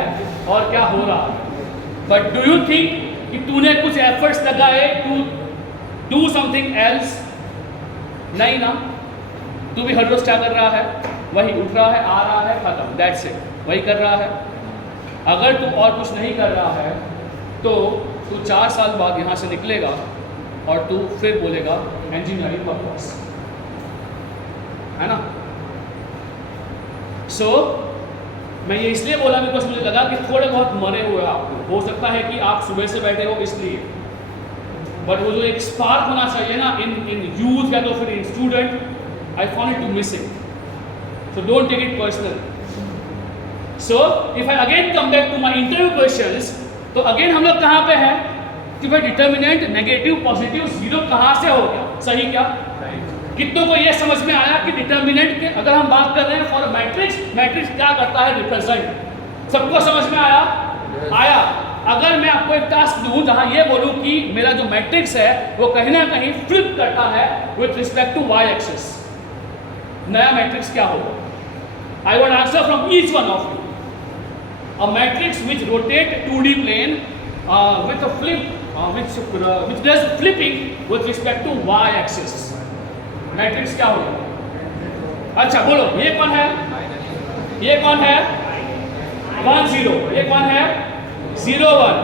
और क्या हो रहा है। बट डू यू थिंक कि तूने कुछ एफर्ट्स लगाए टू डू समथिंग एल्स? नहीं ना, तू भी हर रोज क्या कर रहा है? वही उठ रहा है, आ रहा है, खत्म, दैट्स इट, वही कर रहा है। अगर तू और कुछ नहीं कर रहा है तो तू 4 साल बाद यहाँ से निकलेगा और तू फिर बोलेगा इंजीनियरिंग बकवास, है ना। सो मैं ये इसलिए बोला बिकॉज मुझे लगा कि थोड़े बहुत मरे हुए आपको, हो सकता है कि आप सुबह से बैठे हो इसलिए, बट वो जो एक स्पार्क होना चाहिए ना इन यूथ या तो फिर इन student, I found it to missing. So don't take it personal. So if I again come back to my interview questions, तो अगेन हम लोग कहाँ पे हैं कि भाई डिटर्मिनेंट नेगेटिव पॉजिटिव जीरो कहाँ से हो गया? सही क्या? कितनों को ये समझ में आया कि डिटर्मिनेंट के अगर हम बात कर रहे हैं फॉर मैट्रिक्स, मैट्रिक्स क्या करता है? रिप्रेजेंट। सबको समझ में आया? आया। अगर मैं आपको एक टास्क दूं जहां ये बोलूं कि मेरा जो मैट्रिक्स है वो कहीं ना कहीं फ्लिप करता है with respect to Y axis, नया मैट्रिक्स क्या होगा? I want answer from each one of you. A matrix which rotate 2D plane with a flip, which does flipping with respect to y axis, matrix क्या होगा? अच्छा बोलो, ये कौन है? ये कौन है? 1 0, ये कौन है? 0 1।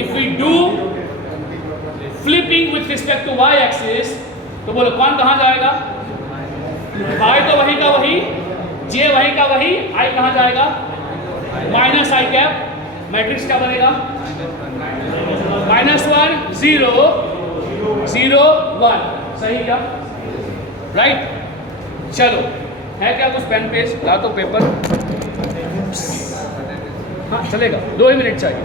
If we do flipping with respect to y axis, तो बोलो कौन कहाँ जाएगा? y तो वही का वही, j वही का वही, i कहाँ जाएगा? Minus i cap. मैट्रिक्स क्या बनेगा? -1 0 0 1। सही क्या? राइट। चलो, है क्या कुछ पेन पेज? ला तो पेपर। हाँ चलेगा, 2 ही मिनट चाहिए।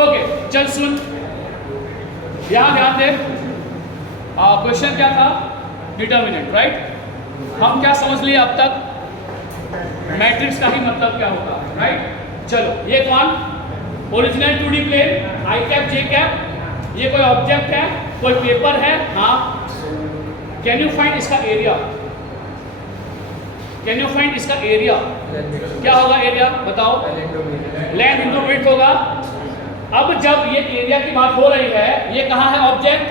ओके चल सुन, यहाँ ध्यान दे। क्वेश्चन क्या था? Determinant, right. हम क्या समझ लिए अब तक? मैट्रिक्स का ही मतलब क्या होगा, राइट। चलो, ये कौन? ओरिजिनल 2D प्लेन, आई कैप जे कैप। ये कोई ऑब्जेक्ट है, कोई पेपर है, हाँ। कैन यू फाइंड इसका एरिया? कैन यू फाइंड इसका एरिया? क्या होगा एरिया? बताओ। लेंथ इंटू विड्थ होगा। अब जब ये एरिया की बात हो रही है, ये कहाँ है ऑब्जेक्ट?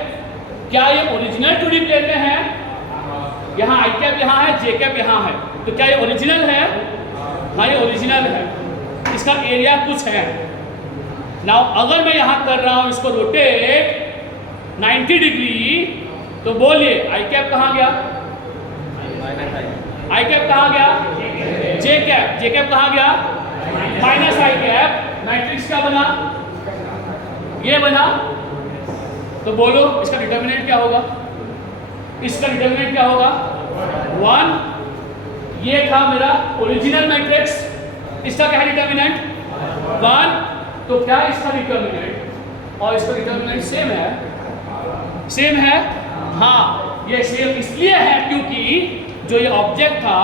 क्या ये ओरिजिनल 2D प्लेन में है? यहाँ आई कैप यहाँ है, जे कैप यहाँ है, तो क्या ये ओरिजिनल है? हाँ ये ओरिजिनल है। इसका एरिया कुछ है। नाउ अगर मैं यहाँ कर रहा हूँ इसको रोटेट 90 डिग्री, तो बोलिए आई कैप कहाँ गया? आई कैप कहाँ गया? जे कैप। जे कैप कहाँ गया? माइनस आई कैप। मैट्रिक्स क्या बना? ये बना। तो बोलो इसका डिटर्मिनेंट क्या होगा? इसका डिटर्मिनेंट क्या होगा? 1। ये था मेरा ओरिजिनल मैट्रिक्स, इसका क्या है डिटर्मिनेंट? 1। तो क्या इसका डिटर्मिनेंट और इसका डिटर्मिनेंट सेम है? सेम है। हाँ, ये सेम इसलिए है क्योंकि जो ये ऑब्जेक्ट था,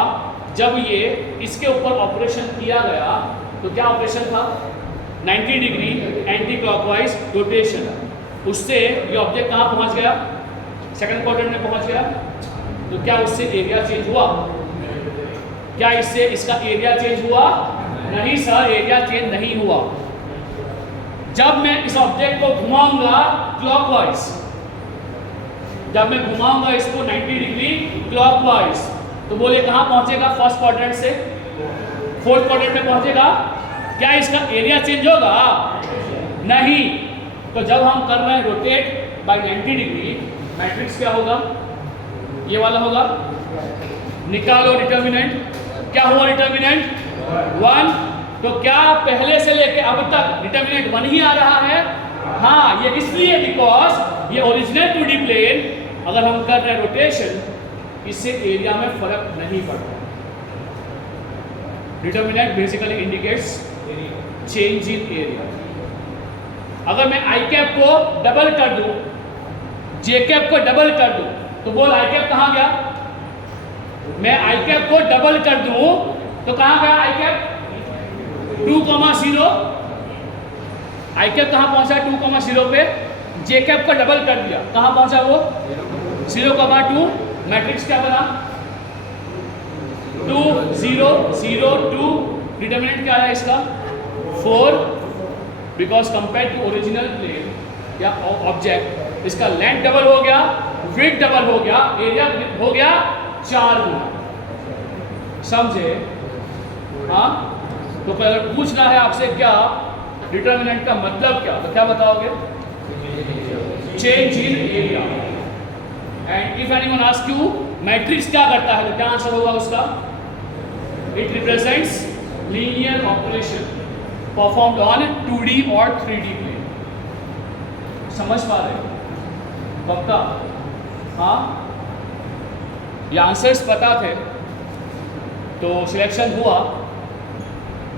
जब ये इसके ऊपर ऑपरेशन किया गया, तो क्या ऑपरेशन था? 90 डिग्री एंटी क्लॉकवाइज रोटेशन। उससे ये ऑब्जेक्ट कहाँ पहुँच गया? सेकंड क्वाड्रेंट में पहुँच गया। तो क्या उससे एरिया चेंज हुआ? क्या इससे इसका एरिया चेंज हुआ? नहीं सर, एरिया चेंज नहीं हुआ। जब मैं इस ऑब्जेक्ट को घुमाऊंगा क्लॉकवाइज, जब मैं घुमाऊंगा इसको 90 डिग्री क्लॉकवाइज, तो बोले कहाँ पहुंचेगा? फर्स्ट क्वाड्रेंट से फोर्थ क्वाड्रेंट में पहुंचेगा। क्या इसका एरिया चेंज होगा? नहीं। तो जब हम कर रहे हैं रोटेट बाय 90 डिग्री, मैट्रिक्स क्या होगा? ये वाला होगा। निकालो डिटर्मिनेंट। क्या हुआ डिटर्मिनेंट? 1। तो क्या पहले से लेके अब तक डिटर्मिनेंट 1 ही आ रहा है? हाँ, ये इसलिए बिकॉज ये ओरिजिनल 2D प्लेन अगर हम कर रहे हैं रोटेशन, इससे एरिया में फर्क नहीं पड़ता। Determinant basically indicates change in area. अगर मैं आई कैप को डबल कर दूं, जे कैप को डबल कर दूं, तो बोल आई कैप कहाँ गया? मैं आई कैप को डबल कर दूं तो कहाँ गया आई कैप? 2,0। आई कैप कहाँ पहुंचा? 2,0 पे। जे कैप को डबल कर दिया, कहाँ पहुंचा वो? 0,2। मैट्रिक्स क्या बना? 2 0 0 2। डिटरमिनेंट क्या है इसका? 4, because compare to original plane या ऑब्जेक्ट इसका लेंथ डबल हो गया, विड्थ डबल हो गया, एरिया हो गया 4 गुना। समझे? हाँ, तो फिर अगर पूछना है आपसे क्या डिटरमिनेंट का मतलब क्या, तो क्या बताओगे? Change in area. And if anyone ask you matrix क्या करता है, तो क्या आंसर होगा उसका? It represents linear operation performed on 2D और 3D प्लेन। समझ पा रहे हो? पक्का? हाँ, ये आंसर्स पता थे तो सिलेक्शन हुआ,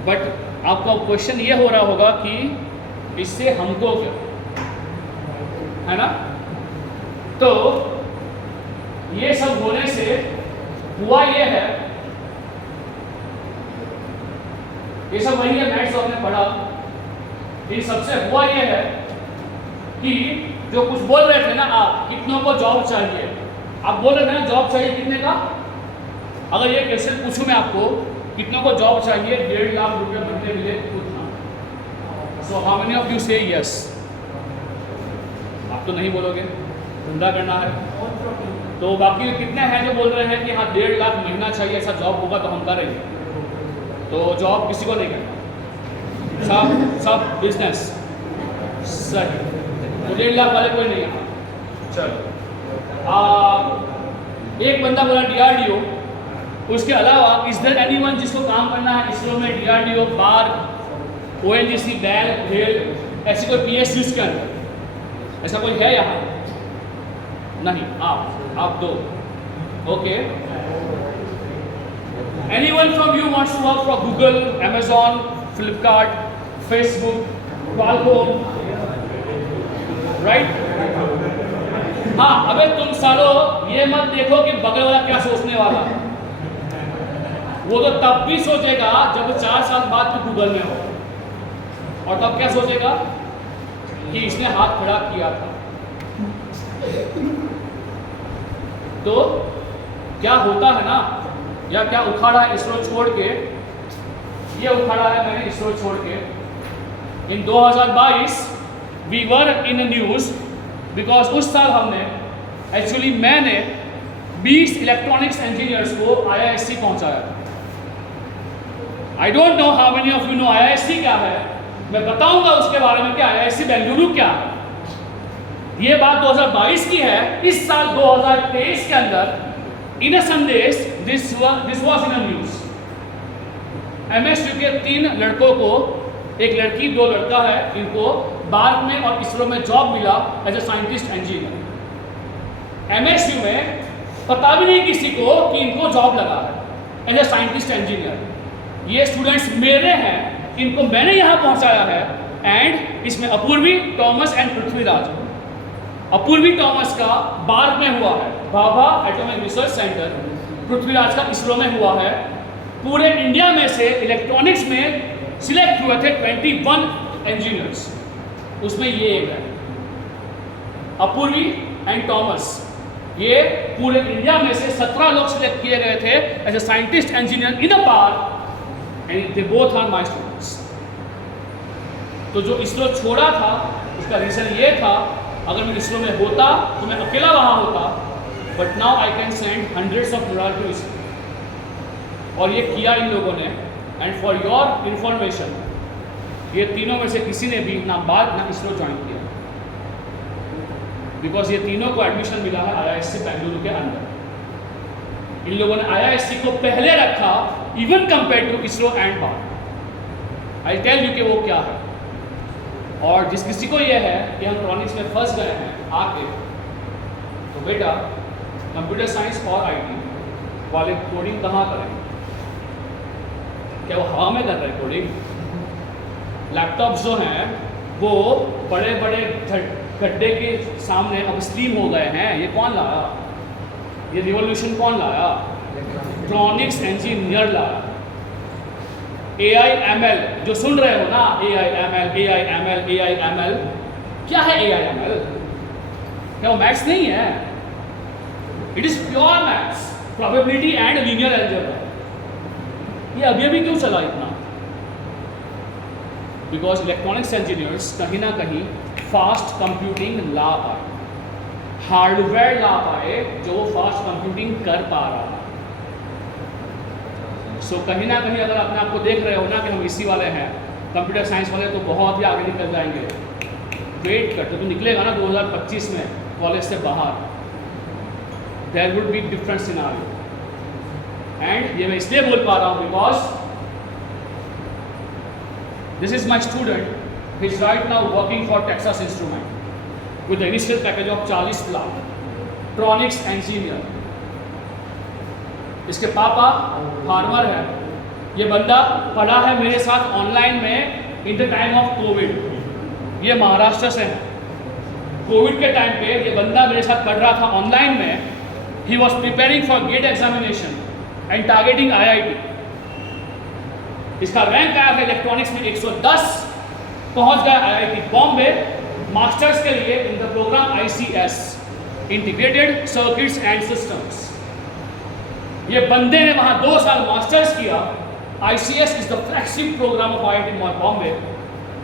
बट आपका क्वेश्चन ये हो रहा होगा कि इससे हमको क्या, है ना? तो ये सब होने से हुआ ये है, ये सब वही है मैथ्स आपने पढ़ा, इन सबसे हुआ ये है कि जो कुछ बोल रहे थे ना आप, कितनों को जॉब चाहिए, आप बोल रहे थे ना जॉब चाहिए कितने का? अगर ये क्वेश्चन पूछूं मैं आपको, कितनों को जॉब चाहिए? 1.5 लाख रुपए महीने मिले उतना। So how many of you से यस? आप तो नहीं बोलोगे, धंधा करना है। तो बाकी कितने हैं जो बोल रहे हैं कि हाँ 1.5 लाख महीना चाहिए, ऐसा जॉब होगा तो हम करेंगे? तो जॉब किसी को नहीं करना, सब बिजनेस। सही, तो 1.5 लाख वाले कोई नहीं है। चलो, एक बंदा बोला DRDO, उसके अलावा इज देयर एनीवन जिसको काम करना है इसरो में? DRDO, बार्क, ONGC, बैल, भेल, ऐसी कोई PSUs के अंदर ऐसा कोई है यहाँ? नहीं। आप दो। Okay, anyone from you wants to work for Google, Amazon, Flipkart, Facebook, Qualcomm, right? हाँ, अबे तुम सालों ये मत देखो कि बगल वाला क्या सोचने वाला, वो तो तब भी सोचेगा जब 4 साल बाद तू गूगल में हो, और तब क्या सोचेगा कि इसने हाथ खड़ा किया था। तो क्या होता है ना, या क्या उखाड़ा है इसरो छोड़ के, ये उखाड़ा है मैंने इसरो छोड़ के। In 2022 we were in news because उस साल हमने मैंने 20 इलेक्ट्रॉनिक्स इंजीनियर्स को IISc पहुंचाया। I don't know how many of you no IISc क्या है, मैं बताऊंगा उसके बारे में कि IISc बेंगलुरु क्या है। ये बात 2022 की है। इस साल 2023 के अंदर इन अ संदेश this was in a news. MSU के 3 लड़कों को, एक लड़की 2 लड़का है, इनको बार्क में और इसरो में जॉब मिला as a scientist engineer. MSU में पता भी नहीं किसी को कि इनको जॉब लगा है एज ए साइंटिस्ट इंजीनियर। ये स्टूडेंट्स मेरे हैं, इनको मैंने यहाँ पहुँचाया है। एंड इसमें Apurvi, Thomas and Prithviraj. Apurvi Thomas का बार्क में हुआ है, Bhabha atomic research centre. Prithviraj का इसरो में हुआ है। पूरे इंडिया में से इलेक्ट्रॉनिक्स में सिलेक्ट हुए थे 21 इंजीनियर्स, उसमें ये एक है अपूर्वी एंड टॉमस। ये पूरे इंडिया में से 17 लोग सिलेक्ट किए गए थे as a scientist engineer in a BARC, and they both are my students. तो जो इसरो छोड़ा था उसका रीज़न ये था, अगर मैं इसरो में होता तो मैं अकेला वहाँ होता, but now I can send hundreds of mural to ISRO. और ये किया इन लोगों ने। एंड फॉर योर इंफॉर्मेशन, ये तीनों में से किसी ने भी ना बार्क ना इसरो ज्वाइन किया, बिकॉज ये तीनों को एडमिशन मिला है IISc बेंगलुरु के अंदर। इन लोगों ने IISc को पहले रखा even compare to ISRO and BARC. I tell you कि वो क्या है। और जिस किसी को ये है कि हम इलेक्ट्रॉनिक्स में फंस गए हैं आके, तो बेटा कंप्यूटर साइंस और IT वाले कोडिंग कहाँ करेंगे? क्या वो हवा में कर रहे हैं कोडिंग? लैपटॉप्स जो हैं वो बड़े बड़े गड्ढे के सामने अब स्लीम हो गए हैं। ये कौन लाया? ये रिवॉल्यूशन कौन लाया? इलेक्ट्रॉनिक्स इंजीनियर लाया। AIML जो सुन रहे हो ना, AIML, क्या है AIML? क्या वो मैथ्स नहीं है? It is pure maths, probability and linear algebra. ये अभी क्यों चला इतना? बिकॉज इलेक्ट्रॉनिक्स इंजीनियर्स कहीं ना कहीं फास्ट कंप्यूटिंग ला पाए, हार्डवेयर ला पाए जो वो फास्ट कंप्यूटिंग कर पा रहा है। सो कहीं ना कहीं अगर अपने आप को देख रहे हो ना कि हम इसी वाले हैं, कंप्यूटर साइंस वाले, तो बहुत ही आगे निकल जाएंगे। वेट करते तो निकलेगा ना 2025 में कॉलेज से बाहर, there would be different scenario. And ये मैं इसलिए बोल पा रहा हूँ because this is my student, he is right now working for Texas Instrument with initial package of 40 lakh, electronics engineer. इसके पापा फार्मर है। ये बंदा पढ़ा है मेरे साथ ऑनलाइन में in the time of Covid. ये महाराष्ट्र से है। कोविड के टाइम पे ये बंदा मेरे साथ पढ़ रहा था ऑनलाइन में। He was preparing for GATE examination and targeting IIT। इसका रैंक आया है इलेक्ट्रॉनिक्स में 110, पहुंच गया IIT बॉम्बे मास्टर्स के लिए in the program ICS, integrated circuits and systems. ये बंदे ने वहां 2 साल मास्टर्स किया। ICS is the flagship program of IIT Bombay.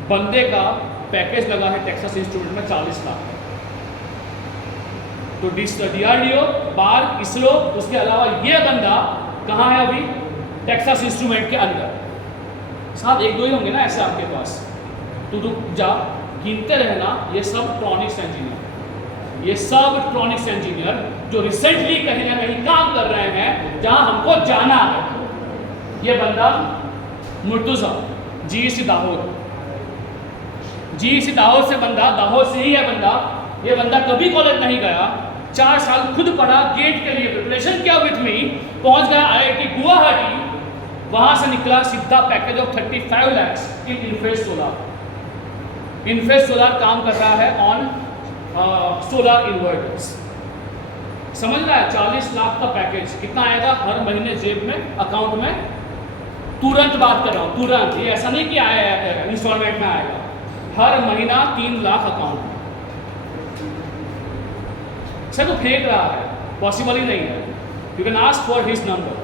बंदे का पैकेज लगा है टेक्सास इंस्ट्रूमेंट में 40 लाख। तो DRDO, बार, इसरो, उसके अलावा ये बंदा कहाँ है अभी? टेक्सास इंस्ट्रूमेंट के अंदर। साथ 1-2 ही होंगे ना ऐसे आपके पास, तो रुक जा, गिनते रहना। ये सब इलेक्ट्रॉनिक्स इंजीनियर, ये सब इलेक्ट्रॉनिक्स इंजीनियर जो रिसेंटली कहीं ना कहीं काम कर रहे हैं जहां हमको जाना है। ये बंदा मुर्तुजा, GEC दाहोद, GEC दाहोद से बंदा, दाहोद से ही है बंदा। ये बंदा कभी कॉलेज नहीं गया, 4 साल खुद पढ़ा, गेट के लिए प्रिपरेशन किया विथ मी, पहुंच गया IIT गुवाहाटी। वहां से निकला सीधा package of 35 lakhs in Enphase solar. Enphase solar काम कर रहा है ऑन सोलर इन्वर्टर्स। समझ रहा है? 40 लाख का पैकेज कितना आएगा हर महीने जेब में, अकाउंट में? तुरंत बात कर रहा हूँ, तुरंत। ये ऐसा नहीं कि आया इंस्टॉलमेंट में आएगा, हर महीना 3 लाख अकाउंट में। सर तो फेंक रहा है, पॉसिबल ही नहीं है। You can ask for his number,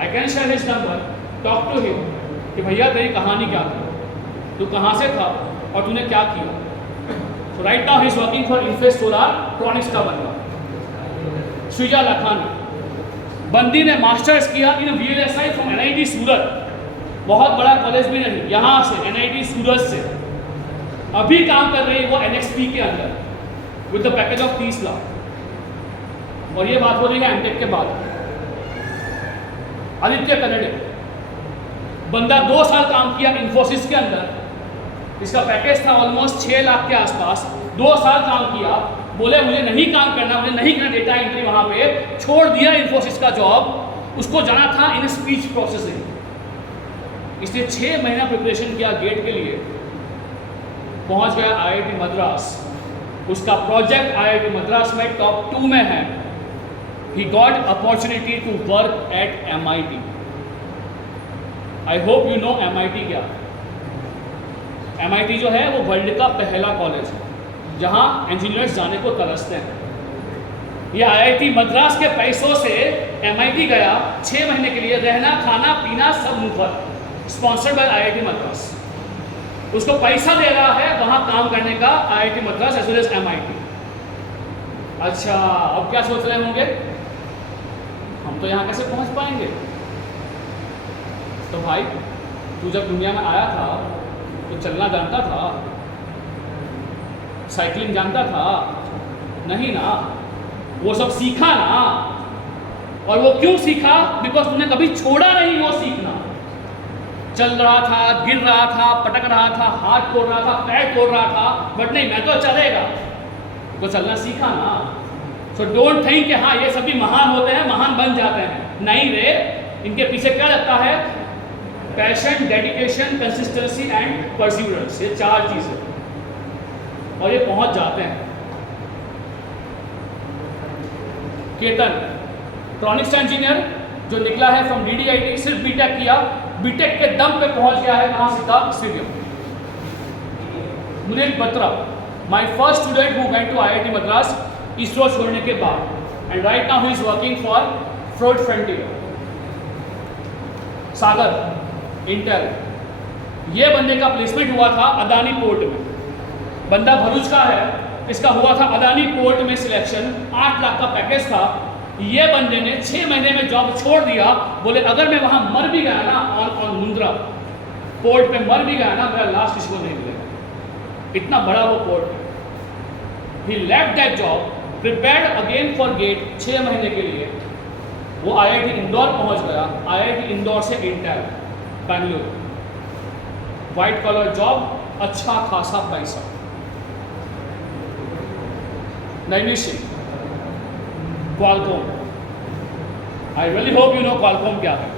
I can share his number, talk to him कि भैया तेरी कहानी क्या थी, तू कहाँ से था और तूने क्या किया। So right now he is working for Infest Solar, electronics का बंदा, श्रीजा लखानी। बंदी ने मास्टर्स किया इन VLSI फ्रॉम NIT सूरत, बहुत बड़ा कॉलेज भी नहीं, यहाँ से NIT सूरत से। अभी काम कर रही है वो NXP के अंदर with the package of 30 lakh. और ये बात हो रही है एमटेक के बाद। आदित्य कनेडे, बंदा 2 साल काम किया इन्फोसिस के अंदर, इसका पैकेज था ऑलमोस्ट 6 लाख के आसपास। 2 साल काम किया, बोले मुझे नहीं काम करना, मुझे नहीं करना डेटा एंट्री, वहाँ पे छोड़ दिया इन्फोसिस का जॉब। उसको जाना था इन स्पीच प्रोसेसिंग, इसलिए 6 महीना प्रिपरेशन किया गेट के लिए, पहुँच गया IIT मद्रास। उसका प्रोजेक्ट IIT मद्रास में टॉप 2 में है। He got opportunity to work at MIT। I hope you know MIT क्या है। MIT जो है वो वर्ल्ड का पहला कॉलेज है जहाँ इंजीनियर्स जाने को तरसते हैं। ये IIT मद्रास के पैसों से MIT गया 6 महीने के लिए, रहना खाना पीना सब मुफ्त, स्पॉन्सर्ड बाय IIT मद्रास। उसको पैसा दे रहा है वहाँ काम करने का IIT Madras as well as MIT। अच्छा, अब क्या सोच रहे होंगे, हम तो यहाँ कैसे पहुँच पाएंगे? तो भाई तू जब दुनिया में आया था तो चलना जानता था, साइकिलिंग जानता था? नहीं ना, वो सब सीखा ना। और वो क्यों सीखा? बिकॉज तूने कभी छोड़ा नहीं वो सीखना। चल रहा था, गिर रहा था, पटक रहा था, हाथ तोड़ रहा था, पैर तोड़ रहा था, बट नहीं मैं तो चलेगा, तो चलना सीखा ना। सो डोंट थिंक कि हाँ ये सभी महान होते हैं, महान बन जाते हैं। नहीं रे, इनके पीछे क्या लगता है? Passion, dedication, consistency and perseverance, ये 4 चीज़ें, और ये पहुंच जाते हैं। केतन इलेक्ट्रॉनिक्स इंजीनियर जो निकला है फ्रॉम DDIT, सिर्फ बीटेक किया, बीटेक के दम पे पहुंच गया है कहाँ? सीधा stadium. Munil Batra, my first student who went to IIT Madras ISRO छोड़ने के बाद, and right now he is working for fraud frontier. Sagar Intel, ये बंदे का प्लेसमेंट हुआ था अदानी पोर्ट में, बंदा भरूच का है, इसका हुआ था अदानी पोर्ट में सिलेक्शन, 8 लाख का पैकेज था। ये बंदे ने 6 महीने में जॉब छोड़ दिया, बोले अगर मैं वहां मर भी गया ना ऑन मुंद्रा पोर्ट पे मर भी गया ना, मेरा लास्ट किसी को नहीं मिलेगा, इतना बड़ा वो पोर्ट है। He left that job, prepared again for GATE, 6 महीने के लिए वो IIT इंदौर पहुंच गया, IIT इंदौर से Intel Bengaluru, white collar job, अच्छा खासा पैसा। Naimish Singh, Qualcomm, I really hope you know Qualcomm क्या है।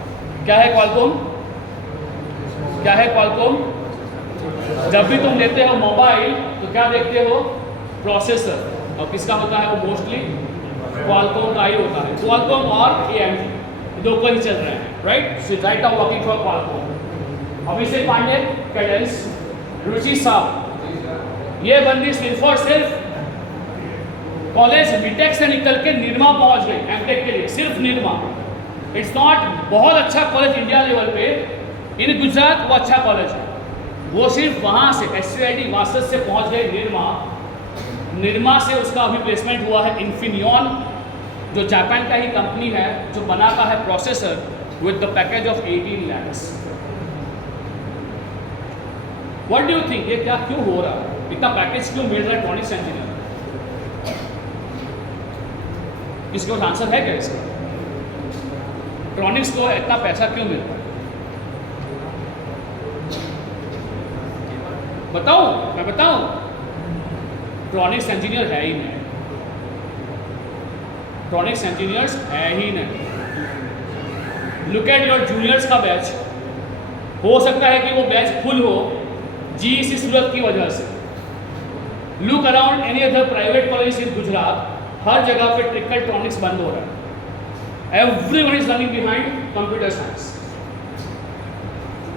क्या है क्वालकॉम? क्या है क्वालकॉम? जब भी तुम लेते हो मोबाइल तो क्या देखते हो? प्रोसेसर, और किसका होता है वो? मोस्टली क्वालकॉम का ही होता है। क्वालकॉम और AMD दो को ही चल रहे हैं, right? So right now working for Qualcomm. Abhishek Pandey, Cadence, Ruchi साहब, ये बंदी सिर्फ और सिर्फ कॉलेज बीटेक से निकल के निरमा पहुंच गई एमटेक के लिए, सिर्फ निरमा। इट्स नॉट बहुत अच्छा कॉलेज इंडिया लेवल पे, इन गुजरात वो अच्छा कॉलेज है, वो सिर्फ वहाँ से SCIT मास्टर्स से पहुंच गए निरमा। निरमा से उसका अभी प्लेसमेंट हुआ है इन्फिनियन, जो जापान का ही कंपनी है, जो बनाता है processor with the package of 18 lakhs। What do you think, ये क्या क्यों हो रहा है? इतना पैकेज क्यों मिल रहा है इलेक्ट्रॉनिक्स इंजीनियर? इसके पास आंसर है क्या इसका? इलेक्ट्रॉनिक्स को इतना पैसा क्यों मिल रहा है? बताऊं? मैं बताऊं? इलेक्ट्रॉनिक्स इंजीनियर है ही नहीं, इलेक्ट्रॉनिक्स इंजीनियर्स है ही नहीं। लुक एट योर जूनियर्स का बैच, हो सकता है कि वो बैच फुल हो GEC सूरत की वजह से। Look around any other private college in Gujarat, हर जगह पे ट्रिकल इलेक्ट्रॉनिक्स बंद हो रहा है। Everyone is running behind computer science.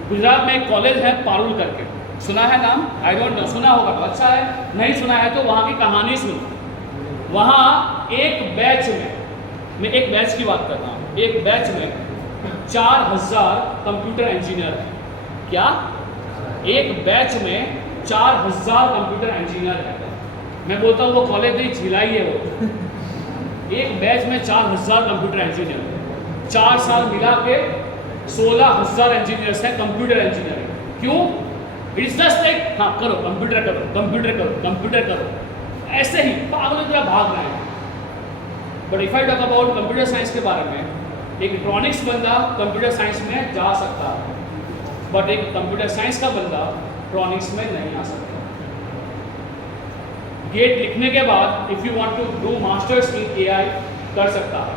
Gujarat में एक कॉलेज है पारुल करके, सुना है नाम? आई डोंट नो, सुना होगा तो अच्छा है, नहीं सुना है तो वहाँ की कहानी सुनो। वहाँ एक बैच में, मैं एक बैच की बात कर रहा हूँ, एक बैच में 4000 कंप्यूटर इंजीनियर है। क्या? एक बैच में 4000 कंप्यूटर इंजीनियर है। मैं बोलता हूँ वो कॉलेज नहीं, झिलाई है वो। एक बैच में 4000 कंप्यूटर इंजीनियर, 4 साल मिला के 16000 इंजीनियर्स हैं कंप्यूटर इंजीनियरिंग। क्यों? इट्स जस्ट लाइक हाँ करो कंप्यूटर करो, कंप्यूटर करो, कंप्यूटर करो, ऐसे ही पागलों की तरह भाग रहे हैं। But if I talk about computer science के बारे में, एक इलेक्ट्रॉनिक्स बंदा कंप्यूटर साइंस में जा सकता है, बट एक कंप्यूटर साइंस का बंदा इलेक्ट्रॉनिक्स में नहीं आ सकता। गेट लिखने के बाद if you want to do masters in AI कर सकता है,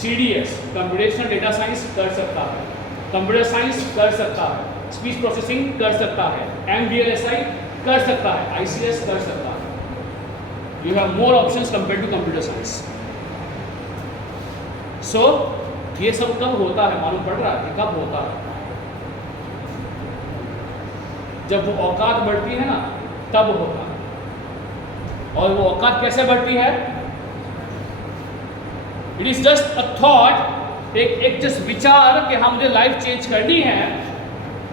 CDS कंप्यूटेशनल डेटा साइंस कर सकता है, कंप्यूटर साइंस कर सकता है, स्पीच प्रोसेसिंग कर सकता है, MVLSI कर सकता है, ICS कर सकता है। You have more options compare to computer science. So ये सब कब होता है मालूम पड़ रहा है? कब होता है? जब वो औकात बढ़ती है ना, तब होता है। और वो औकात कैसे बढ़ती है? It is just a thought, एक जस्ट विचार कि हाँ मुझे लाइफ चेंज करनी है,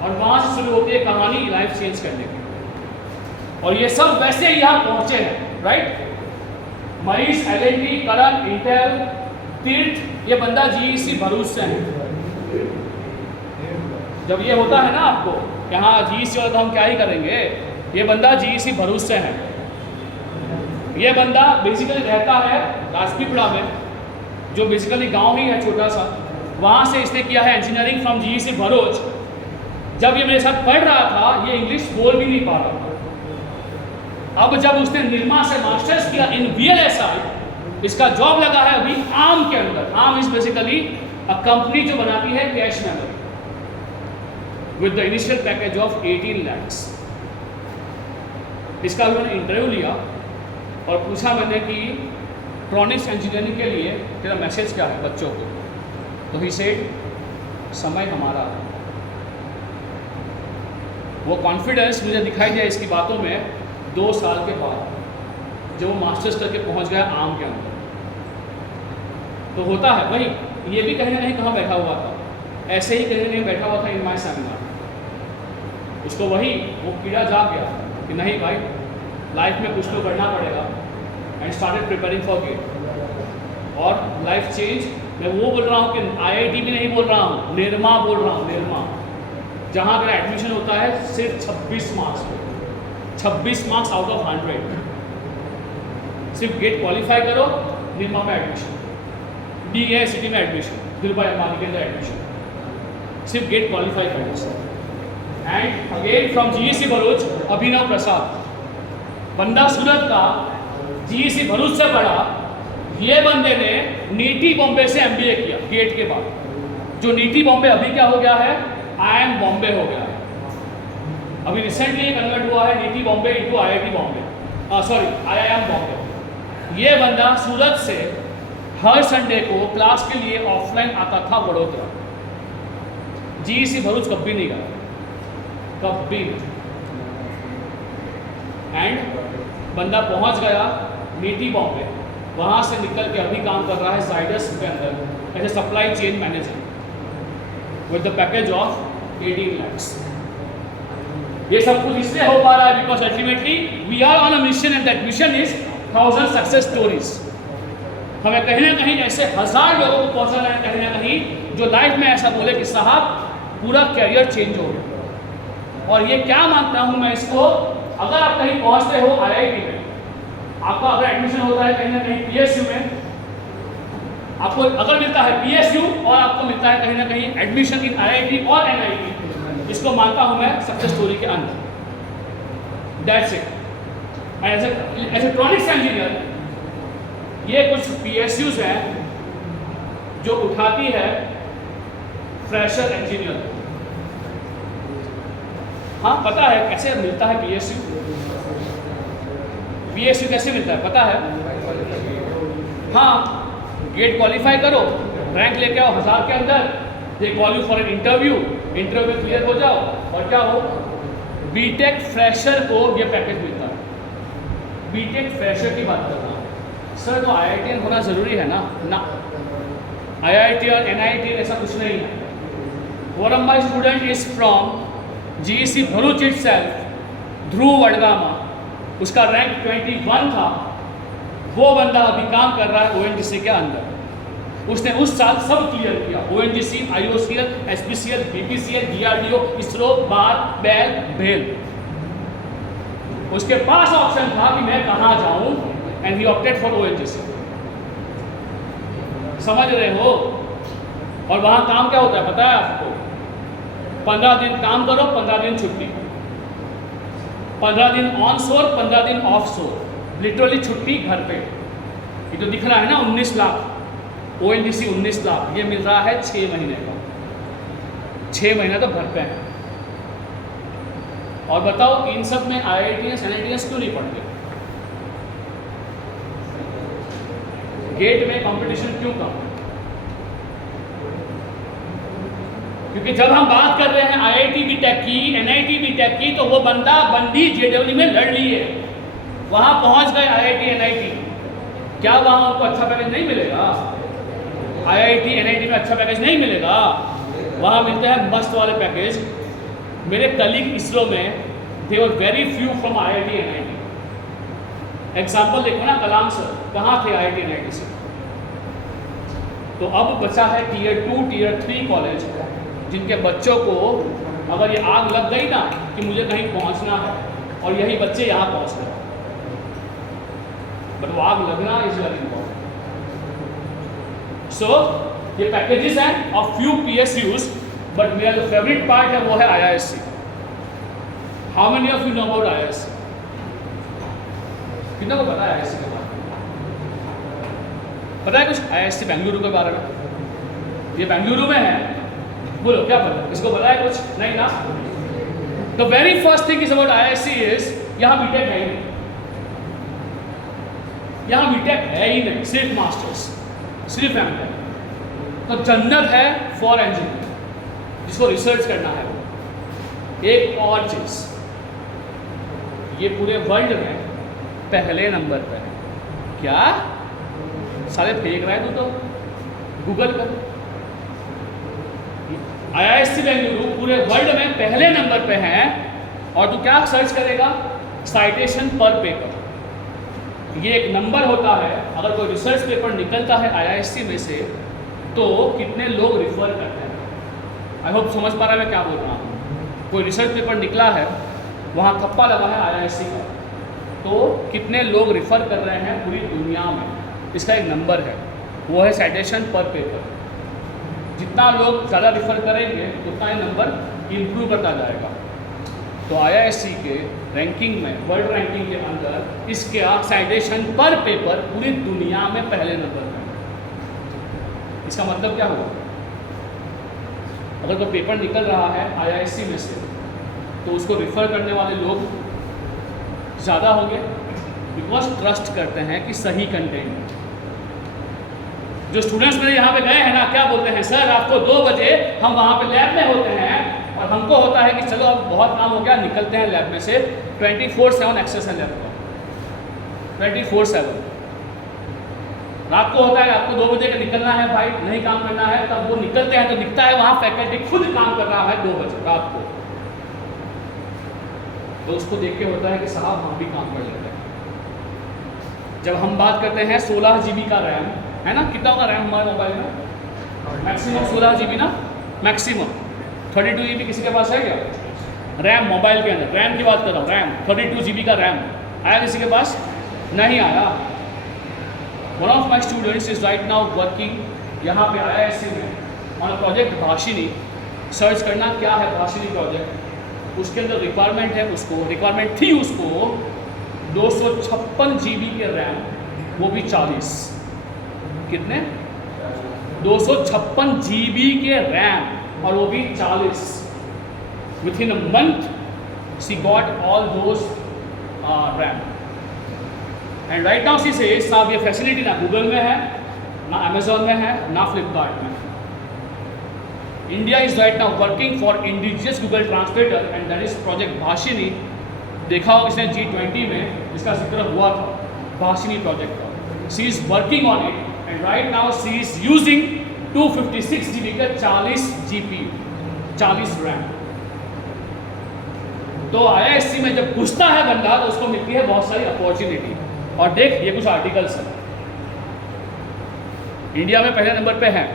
और वहां से शुरू होती है कहानी लाइफ चेंज करने की। और ये सब वैसे ही यहाँ पहुंचे हैं, राइट? मरीज, LNT, करण, इंटेल, तीर्थ, ये बंदा GEC भरूच से है। जब ये होता है ना आपको कि हाँ GEC वाला तो हम क्या ही करेंगे, ये बंदा GEC भरूच से है। ये बंदा बेसिकली रहता है राजपीपला में, जो बेसिकली गांव ही है छोटा सा, वहाँ से इसने किया है इंजीनियरिंग फ्रॉम GEC भरूच। जब ये मेरे साथ पढ़ रहा था, ये इंग्लिश बोल भी नहीं पा रहा था। अब जब उसने निरमा से मास्टर्स किया इन VLSI, इसका जॉब लगा है अभी आर्म के अंदर। Arm is basically a company जो बनाती है cache memory. With the initial package of 18 lakhs। इसका भी मैंने इंटरव्यू लिया और पूछा मैंने कि ट्रॉनिक्स इंजीनियरिंग के लिए तेरा मैसेज क्या है बच्चों को, तो ही सेड समय हमारा है। वो कॉन्फिडेंस मुझे दिखाई दिया इसकी बातों में 2 साल के बाद, जब वो मास्टर्स करके पहुंच गया आम के अंदर। तो होता है भाई, ये भी कहीं ना कहीं कहाँ बैठा हुआ था, ऐसे ही कहीं ना कहीं बैठा हुआ था इन माई सेमिनार। उसको वही वो कीड़ा जाग गया कि नहीं भाई, लाइफ में कुछ तो करना पड़ेगा, and started preparing for GATE. और लाइफ चेंज, मैं वो बोल रहा हूँ कि IIT भी नहीं बोल रहा हूँ, निर्मा बोल रहा हूँ, निर्मा, जहाँ पर एडमिशन होता है सिर्फ 26 मार्क्स पे, 26 मार्क्स आउट ऑफ 100। सिर्फ गेट क्वालिफाई करो, निर्मा में एडमिशन, DAICT में एडमिशन, धीरूभाई अंबानी के अंदर एडमिशन, सिर्फ गेट क्वालिफाई करो। And again from GEC Bharuch, Abhinav Prasad, बंदा सूरत का, GEC भरूच से पढ़ा, ये बंदे ने नीटी बॉम्बे से MBA किया गेट के बाद। जो नीटी बॉम्बे अभी क्या हो गया है, IIM बॉम्बे हो गया है। अभी रिसेंटली कन्वर्ट हुआ है neat Bombay into IIT Bombay, sorry IIM Bombay. ये बंदा सूरत से हर संडे को क्लास के लिए ऑफलाइन आता था बड़ोदरा। GEC भरूच कभी नहीं गया, कभी। एंड बंदा पहुंच गया नीटी बॉम्बे, वहाँ से निकल के अभी काम कर रहा है जाइडस के अंदर as a supply chain manager with the package of 18 lakhs। ये सब कुछ इसलिए हो पा रहा है because ultimately we are on a mission and that mission is 1000 success stories. हमें कहीं ना कहीं ऐसे 1000 लोगों को पहुंचाना है कहीं ना कहीं, जो लाइफ में ऐसा बोले कि साहब पूरा कैरियर चेंज हो गया। और ये क्या मानता हूँ मैं इसको, अगर आप कहीं पहुंचते हो IIT में, आपका अगर एडमिशन होता है कहीं ना कहीं PSU में, आपको अगर मिलता है PSU और आपको मिलता है कहीं ना कहीं एडमिशन इन IIT और NIT, इसको मानता हूं मैं सक्सेस स्टोरी के अंदर। That's it. As a electronics engineer, ये कुछ PSUs हैं जो उठाती है फ्रेशर इंजीनियर। हाँ पता है कैसे मिलता है PSU कैसे मिलता है पता है? हाँ, गेट क्वालिफाई करो, रैंक लेके आओ 1000 के अंदर, they call you for an interview में क्लियर हो जाओ और क्या हो, बीटेक फ्रेशर को ये पैकेज मिलता है। बीटेक फ्रेशर की बात कर रहा हूँ सर, तो IIT होना ज़रूरी है ना? ना, IIT और NIT ऐसा कुछ नहीं है। One of my student is from GEC Bharuch itself, Dhruv Vadgama, उसका रैंक 21 था। वो बंदा अभी काम कर रहा है ONGC के अंदर। उसने उस साल सब क्लियर किया, ONGC, IOCL, SPCL, BPCL, DRDO, ISRO, बार, बैल, भेल। उसके पास ऑप्शन था कि मैं कहाँ जाऊँ, and he opted for ONGC। समझ रहे हो? और वहाँ काम क्या होता है पता है आपको? 15 दिन काम करो, 15 दिन छुट्टी, 15 दिन ऑन शोर, 15 दिन ऑफ शोर, लिटरली छुट्टी घर पे। ये जो दिख रहा है ना 19 लाख, ONGC 19 लाख, ये मिल रहा है 6 महीने का। 6 महीना तो घर पे है। और बताओ इन सब में IITs NITs क्यों नहीं पढ़ते? गेट में कंपटीशन क्यों कम? क्योंकि जब हम बात कर रहे हैं IIT BTech की, NIT BTech की, तो वो बंदी JEE में लड़ ली है, वहाँ पहुँच गए IIT NIT, क्या वहाँ उनको अच्छा पैकेज नहीं मिलेगा? IIT NIT में अच्छा पैकेज नहीं मिलेगा, वहाँ मिलते हैं मस्त वाले पैकेज। मेरे कलीग इसरो में they were very few from IIT NIT। Example देखो ना, कलाम सर कहाँ थे IIT NIT से? तो अब बचा है Tier 2 Tier 3 कॉलेज, जिनके बच्चों को अगर ये आग लग गई ना कि मुझे कहीं पहुंचना है, और यही बच्चे यहाँ पहुंच रहे हैं, बट वो आग लगना इज वेरी इंपॉर्टेंट। सो ये पैकेजेस हैं ऑफ फ्यू PSUs, बट मेरा जो फेवरेट पार्ट है वो है IISc। How many of you know about IISc? कितना को पता है IISc के बारे में? पता है कुछ IISc बेंगलुरु के बारे में? ये बेंगलुरु में है, बोलो क्या पता, इसको पता है कुछ? नहीं ना। The very first thing is about IISc is यहाँ बीटेक है ही नहीं, यहाँ बीटेक है ही नहीं, सिर्फ मास्टर्स, सिर्फ एमटेक। तो जन्नत है फॉर इंजीनियर जिसको रिसर्च करना है। एक और चीज, ये पूरे वर्ल्ड में पहले नंबर पर है। क्या सारे फेंक रहा है तू? तो गूगल कर, IISc बेंगलुरु पूरे वर्ल्ड में पहले नंबर पे है। और तू क्या सर्च करेगा? साइटेशन पर पेपर। ये एक नंबर होता है, अगर कोई रिसर्च पेपर निकलता है IISc में से तो कितने लोग रिफर करते हैं। आई होप समझ पा रहा है मैं क्या बोल रहा हूँ। कोई रिसर्च पेपर निकला है, वहाँ थप्पा लगा है IISc का, तो कितने लोग रिफ़र कर रहे हैं पूरी दुनिया में, इसका एक नंबर है, वो है साइटेशन पर पेपर। जितना लोग ज़्यादा रिफ़र करेंगे उतना ये नंबर इम्प्रूव करता जाएगा। तो IISc के रैंकिंग में, वर्ल्ड रैंकिंग के अंदर इसके साइटेशन पर पेपर पूरी दुनिया में पहले नंबर पर है। इसका मतलब क्या हुआ? अगर कोई पेपर निकल रहा है IISc में से तो उसको रिफ़र करने वाले लोग ज़्यादा होंगे, बिकॉज ट्रस्ट करते हैं कि सही कंटेंट। जो स्टूडेंट्स मेरे यहाँ पे गए हैं ना, क्या बोलते हैं, सर आपको 2 बजे हम वहाँ पे लैब में होते हैं और हमको होता है कि चलो अब बहुत काम हो गया, निकलते हैं लैब में से। 24/7 एक्सेस है लैब का, 24/7। रात को होता है आपको 2 बजे का निकलना है भाई, नहीं काम करना है, तब वो निकलते हैं तो दिखता है वहाँ फैकल्टी खुद काम कर रहा है 2 बजे रात को। तो उसको देख के होता है कि साहब हम भी काम कर लेते हैं। जब हम बात करते हैं 16 GB का रैम है ना, कितना होगा रैम हमारे मोबाइल में? मैक्सिमम 16 GB ना, मैक्सिमम। 32 GB किसी के पास है क्या? रैम मोबाइल के अंदर, रैम की बात कर रहा हूँ, रैम 32 GB का रैम आया किसी के पास? नहीं आया। One of my students is right now working यहाँ पे IISc में on a project Bhashini. Search करना क्या है भाषिनी प्रोजेक्ट, उसके अंदर रिक्वायरमेंट है, उसको रिक्वायरमेंट थी उसको 256 GB के रैम, वो भी 40। कितने? 256 GB के रैम और वो भी 40। With in a month she got all those RAM. And right now she says साहब ये फैसिलिटी ना गूगल में है, ना अमेजोन में है, ना फ्लिपकार्ट में। India is right now working for indigenous Google translator and that is project Bhashini. देखा होगा इसने G20 में इसका जिक्र हुआ था, भाषिनी प्रोजेक्ट का। She is working on it and right now she is using 256 GB का 40 GPU, 40 रैम। तो IISc में जब घुसता है बंदा तो उसको मिलती है बहुत सारी अपॉर्चुनिटी। और देख ये कुछ आर्टिकल्स हैं, इंडिया में पहले नंबर पे है,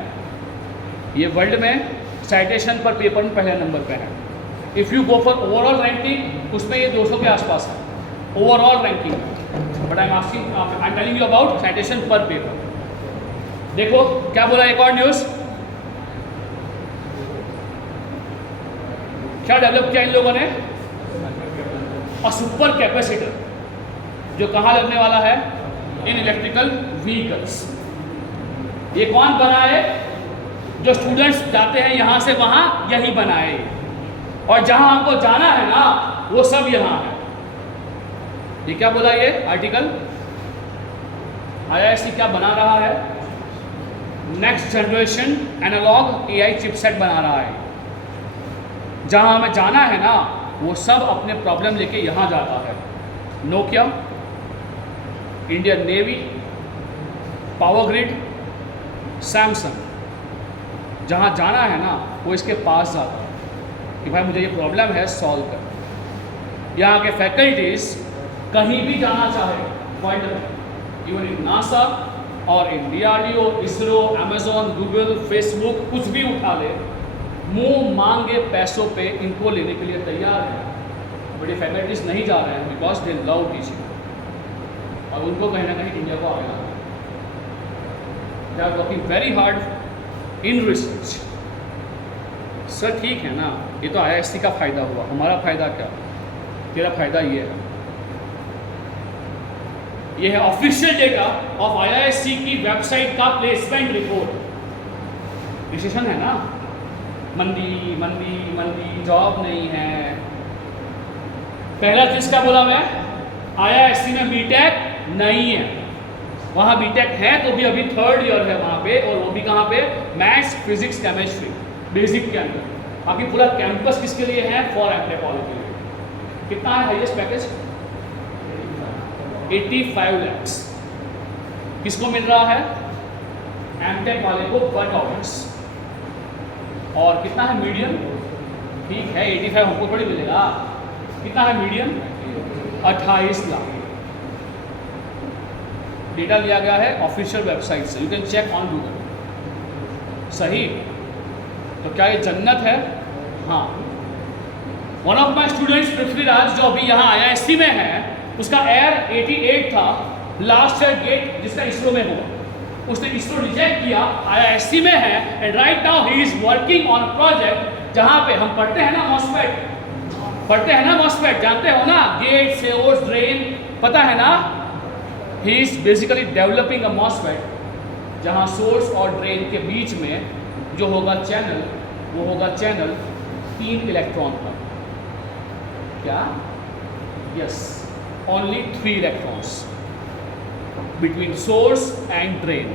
ये वर्ल्ड में साइटेशन पर पेपर में पहले नंबर पे है। If you go for overall ranking उसमें ये 200 के आसपास है overall ranking. But I am telling you about citation पर पेपर। देखो क्या बोला एक और न्यूज़, क्या डेवलप किया इन लोगों ने? अ सुपर कैपेसिटर जो कहाँ लगने वाला है? In electrical vehicles. ये कौन बनाए? जो स्टूडेंट्स जाते हैं यहाँ से वहाँ, यही बनाए। और जहाँ हमको जाना है ना वो सब यहाँ है। ये क्या बोला ये आर्टिकल? IISc क्या बना रहा है? Next generation analog AI chipset बना रहा है। जहाँ हमें जाना है ना वो सब अपने प्रॉब्लम लेके यहाँ जाता है। Nokia, Indian navy, power grid, Samsung, जहाँ जाना है ना वो इसके पास जाता है कि भाई मुझे ये प्रॉब्लम है, सॉल्व कर। यहाँ के फैकल्टीज़ कहीं भी जाना चाहे, इवन इन नासा और इन DRDO, ISRO, Amazon, Google, Facebook, कुछ भी उठा ले, मुंह मांगे पैसों पे इनको लेने के लिए तैयार है। बट ये फैकल्टीज़ नहीं जा रहे हैं बिकॉज दे लव टीचिंग और उनको कहीं ना कहीं इंडिया को आना है। They are working very hard in research. Sir ठीक है ना, ये तो IISc का फ़ायदा हुआ, हमारा फ़ायदा क्या? तेरा फ़ायदा ये है, ये है ऑफिशियल डेटा ऑफ IISc की वेबसाइट का प्लेसमेंट रिपोर्ट। डिसीजन है ना, मंदी मंदी मंदी, जॉब नहीं है। पहला चीज क्या बोला मैं, IISc में बीटेक नहीं है। वहाँ बीटेक है तो भी अभी 3rd ईयर है वहाँ पे, और वो भी कहाँ पे, मैथ्स फिजिक्स केमिस्ट्री बेसिक के अंदर। बाकी पूरा कैंपस किसके लिए है, फॉर एमटेक वाले के लिए। कितना है हाईएस्ट पैकेज, 85 lakhs। किसको मिल रहा है, एमटेक वाले को बट ऑफर्स। और कितना है मीडियम, ठीक है 85 हमको थोड़ी मिलेगा, कितना है मीडियम, 28 लाख। डेटा लिया गया है ऑफिशियल वेबसाइट से, you can check on Google. सही, तो क्या ये जन्नत है, हाँ। One of my students Prithviraj जो अभी यहाँ IISc में है, उसका एयर 88 था लास्ट ईयर गेट जिसका इसरो में हुआ, उसने इसरो रिजेक्ट किया, IISc में है, and right now he is working on a project जहाँ पे हम पढ़ते हैं ना मॉस्फेट, पढ़ते हैं ना मॉस्फेट, जानते हो ना, गेट सोर्स ड्रेन, पता है ना। He is basically developing a MOSFET जहाँ सोर्स और ड्रेन के बीच में जो होगा चैनल, वो होगा चैनल 3 इलेक्ट्रॉन का। क्या, yes, only 3 electrons between source and drain.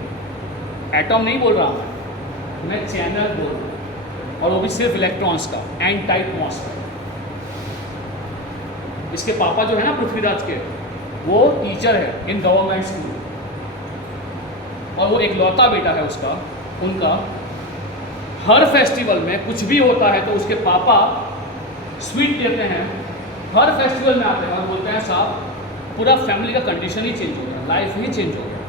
Atom नहीं बोल रहा मैं चैनल बोल रहा हूँ, और वो भी सिर्फ इलेक्ट्रॉन्स का, एन टाइप मॉस्फेट। इसके पापा जो है ना पृथ्वीराज के, वो टीचर है इन गवर्नमेंट स्कूल, और वो एक लौता बेटा है उसका, उनका हर फेस्टिवल में कुछ भी होता है तो उसके पापा स्वीट देते हैं, हर फेस्टिवल में आते हैं और बोलते हैं साहब पूरा फैमिली का कंडीशन ही चेंज हो गया, लाइफ ही चेंज हो गया।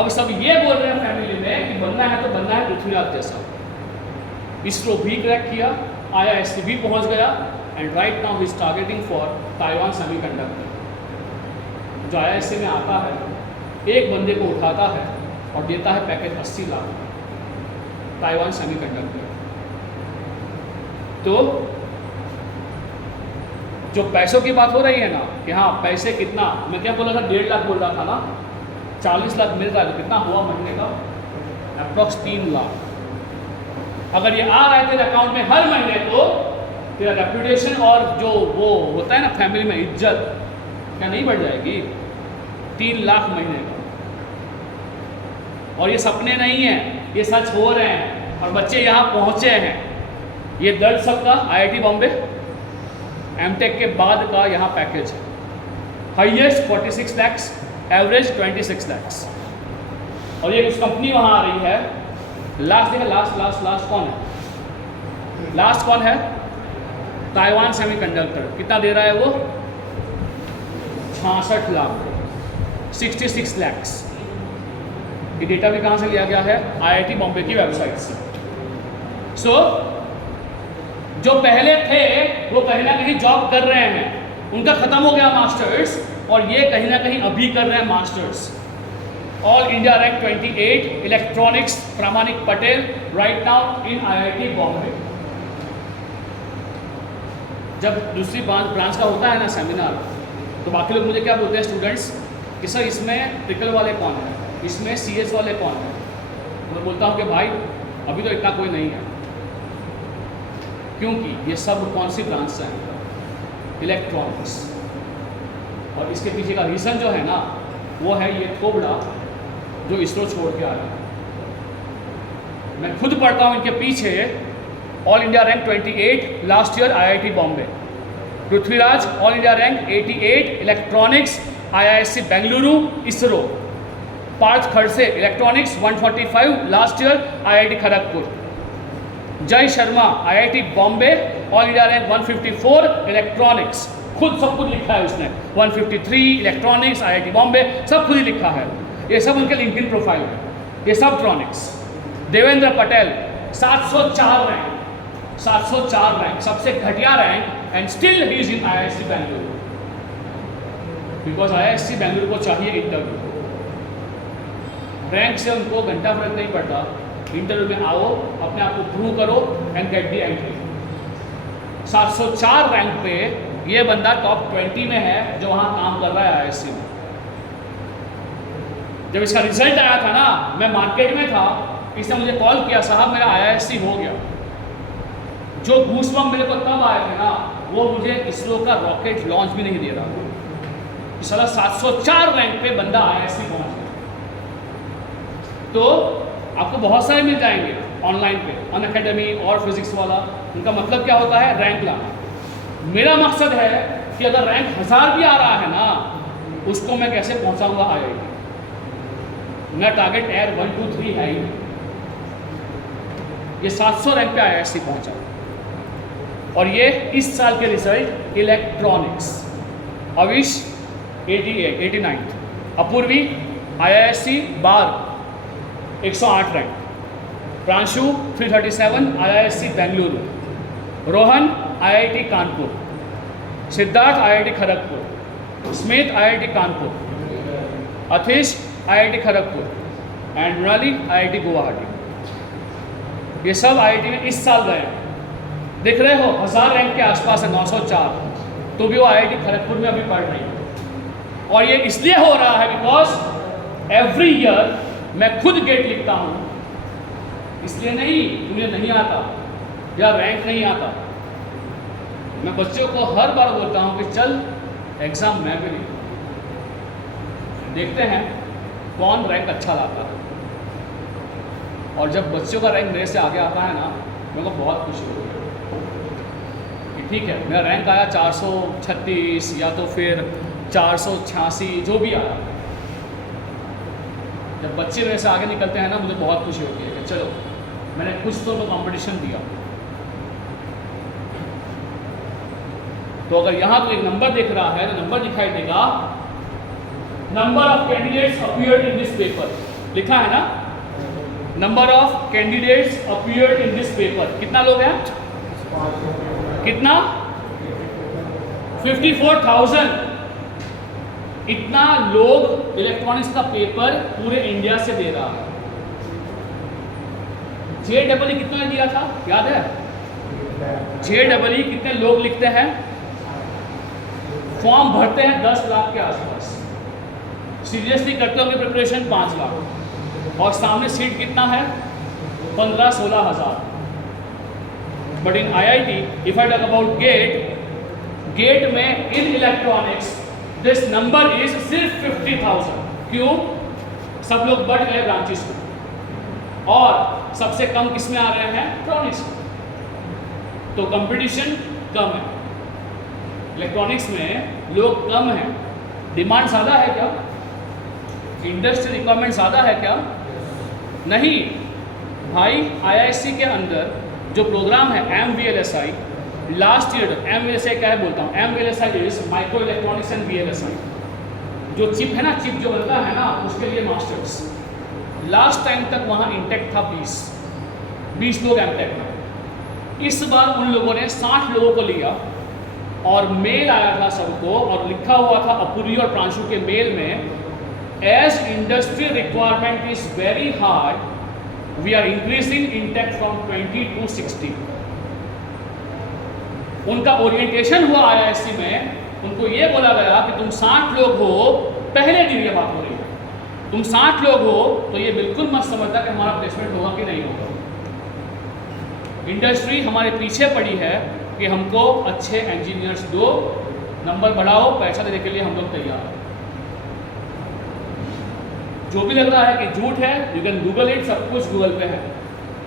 अब सब ये बोल रहे हैं फैमिली में कि बनना है तो बनना है पृथ्वीराज जैसा। इसरो भी क्रैक किया, IISc भी पहुंच गया, and right now he is targeting for Taiwan semiconductor. जो IISc में आता है, एक बंदे को उठाता है और देता है पैकेज 80 लाख, ताइवान सेमीकंडक्टर। तो जो पैसों की बात हो रही है ना कि हाँ पैसे कितना, मैं क्या बोला था, 1.5 लाख बोल रहा था ना, 40 लाख मिल रहा है तो कितना हुआ महीने का, अप्रॉक्स 3 लाख। अगर ये आ रहा है तेरे अकाउंट में हर महीने तो तेरा रेपुटेशन और जो वो होता है ना फैमिली में इज्जत, क्या नहीं बढ़ जाएगी। 3 लाख महीने का, और ये सपने नहीं हैं, ये सच हो रहे हैं और बच्चे यहाँ पहुँचे हैं। ये दर्ज सबका IIT बॉम्बे एमटेक के बाद का यहाँ पैकेज है। Highest 46 lakhs, average 26 lakhs. और ये उस कंपनी वहाँ आ रही है, लास्ट देखा, लास्ट कौन है, लास्ट कौन है, ताइवान सेमीकंडक्टर। कितना दे रहा है वो, 66 लाख, 66 लैक्स। ये डेटा भी कहाँ से लिया गया है, IIT बॉम्बे की वेबसाइट से। सो जो पहले थे वो कहीं ना कहीं जॉब कर रहे हैं, उनका खत्म हो गया मास्टर्स, और ये कहीं ना कहीं अभी कर रहे हैं masters. All India rank 28 electronics, Pramanik Patel, right now in IIT Bombay. जब दूसरी ब्रांच का होता है ना सेमिनार, तो बाकी लोग मुझे क्या बोलते हैं स्टूडेंट्स कि सर इसमें ट्रिकल वाले कौन है, इसमें CS वाले कौन है। तो मैं बोलता हूँ कि भाई अभी तो इतना कोई नहीं है, क्योंकि ये सब कौन सी ब्रांच से हैं, इलेक्ट्रॉनिक्स। और इसके पीछे का रीज़न जो है ना, वो है ये थोबड़ा जो इसरो छोड़ के आ रहा है। मैं खुद पढ़ता हूँ इनके पीछे, all India rank 28 last year IIT Bombay, Prithviraj all India rank 88 electronics IISc Bengaluru ISRO, Parth Khadse electronics 145 last year IIT Kharagpur, Jay Sharma IIT Bombay all India rank 154 electronics, खुद सब कुछ लिखा है उसने, 153 इलेक्ट्रॉनिक्स IIT बॉम्बे, सब खुद ही लिखा है। ये सब उनके लिंक्डइन प्रोफाइल है, ये सब ट्रॉनिक्स। देवेंद्र पटेल 704 रैंक, 704 रैंक, सबसे घटिया rank, and still he is in IISc Bengaluru, because IISc Bengaluru को चाहिए इंटरव्यू। रैंक से उनको घंटा फर्क नहीं पड़ता, इंटरव्यू में आओ, अपने आप को प्रूव करो and get the entry. 704 rank पे ये बंदा टॉप 20 में है जो वहाँ काम कर रहा है IISc में। जब इसका रिजल्ट आया था ना, मैं मार्केट में था, इसने मुझे कॉल किया, साहब मेरा IISc हो गया। जो गूसबम्प मेरे को तब आए थे ना, वो मुझे इसरो का रॉकेट लॉन्च भी नहीं दे रहा। इस साला 704 रैंक पे बंदा IISc पहुंच गया। तो आपको बहुत सारे मिल जाएंगे ऑनलाइन पे, अनअकैडमी और फिजिक्स वाला। उनका मतलब क्या होता है? रैंक लाना। मेरा मकसद है कि अगर रैंक 1000 भी आ रहा है ना, उसको मैं कैसे पहुंचाऊंगा IIT। मेरा टारगेट एयर 1 2 3 है ही। ये 700 रैंक पे IISc पहुंचा। और ये इस साल के result electronics, Avish 89, Apurvi IISc बार 108 rank, Pranshu 337 IISc Bengaluru, Rohan IIT Kanpur, Siddharth IIT Kharagpur, Smit IIT Kanpur, Athish IIT Kharagpur and Mrunali IIT Guwahati. ये सब IIT में इस साल गए। देख रहे हो 1000 रैंक के आसपास है, 904, तो भी वो IIT खड़गपुर में अभी पढ़ रही है। और ये इसलिए हो रहा है बिकॉज एवरी ईयर मैं खुद गेट लिखता हूँ। इसलिए नहीं मुझे नहीं आता या रैंक नहीं आता। मैं बच्चों को हर बार बोलता हूँ कि चल एग्ज़ाम मैं भी लिखूँ, देखते हैं कौन रैंक अच्छा लाता है। और जब बच्चों का रैंक मेरे से आगे आता है ना, मेरे को बहुत खुशी होती है कि ठीक है मेरा रैंक आया 436 या तो फिर 486, जो भी आया। जब बच्चे मेरे से आगे निकलते हैं ना, मुझे बहुत खुशी होती है कि चलो मैंने कुछ तो कंपटीशन दिया। तो अगर यहाँ तो एक नंबर दिख रहा है तो नंबर दिखाई देगा, number of candidates appeared in this paper, लिखा है ना, number of candidates appeared in this paper. कितना लोग हैं? कितना? 54,000। इतना लोग इलेक्ट्रॉनिक्स का पेपर पूरे इंडिया से दे रहा है। JEE कितने ने दिया था याद है? JEE कितने लोग लिखते हैं? फॉर्म भरते हैं 10 लाख के आसपास। सीरियसली करते होंगे प्रिपरेशन 5 लाख, और सामने सीट कितना है? 15-16 हज़ार। But in IIT if I talk about GATE में in electronics this number is सिर्फ 50,000। क्यों? सब लोग बढ़ गए ब्रांचेस में, और सबसे कम किस में आ रहे हैं? इलेक्ट्रॉनिक्स में। तो कंपटीशन कम है, इलेक्ट्रॉनिक्स में लोग कम हैं। डिमांड ज़्यादा है क्या? इंडस्ट्री रिक्वायरमेंट ज़्यादा है क्या? नहीं भाई। IISc के अंदर जो प्रोग्राम है MVLSI, लास्ट ईयर MVLSI क्या है बोलता हूँ, MVLSI is micro electronics and VLSI। जो चिप है ना, चिप जो बनता है ना, उसके लिए मास्टर्स। लास्ट टाइम तक वहाँ इंटेक था 20 लोग एमटेक में। इस बार उन लोगों ने 60 लोगों को लिया, और मेल आया था सबको, और लिखा हुआ था अपूर्वी और प्रांशु के मेल में, as industry requirement is very high, we are increasing intake from 20 to 60। उनका ओरिएंटेशन हुआ IISc में, उनको ये बोला गया कि तुम 60 लोग हो, पहले दिन ये बात हो रही है, तुम 60 लोग हो तो ये बिल्कुल मत समझना कि हमारा प्लेसमेंट होगा कि नहीं होगा। इंडस्ट्री हमारे पीछे पड़ी है कि हमको अच्छे इंजीनियर्स दो, नंबर बढ़ाओ, पैसा देने के लिए हम लोग तैयार हैं। जो भी लग रहा है कि झूठ है, यू कैन गूगल इट, सब कुछ गूगल पे है।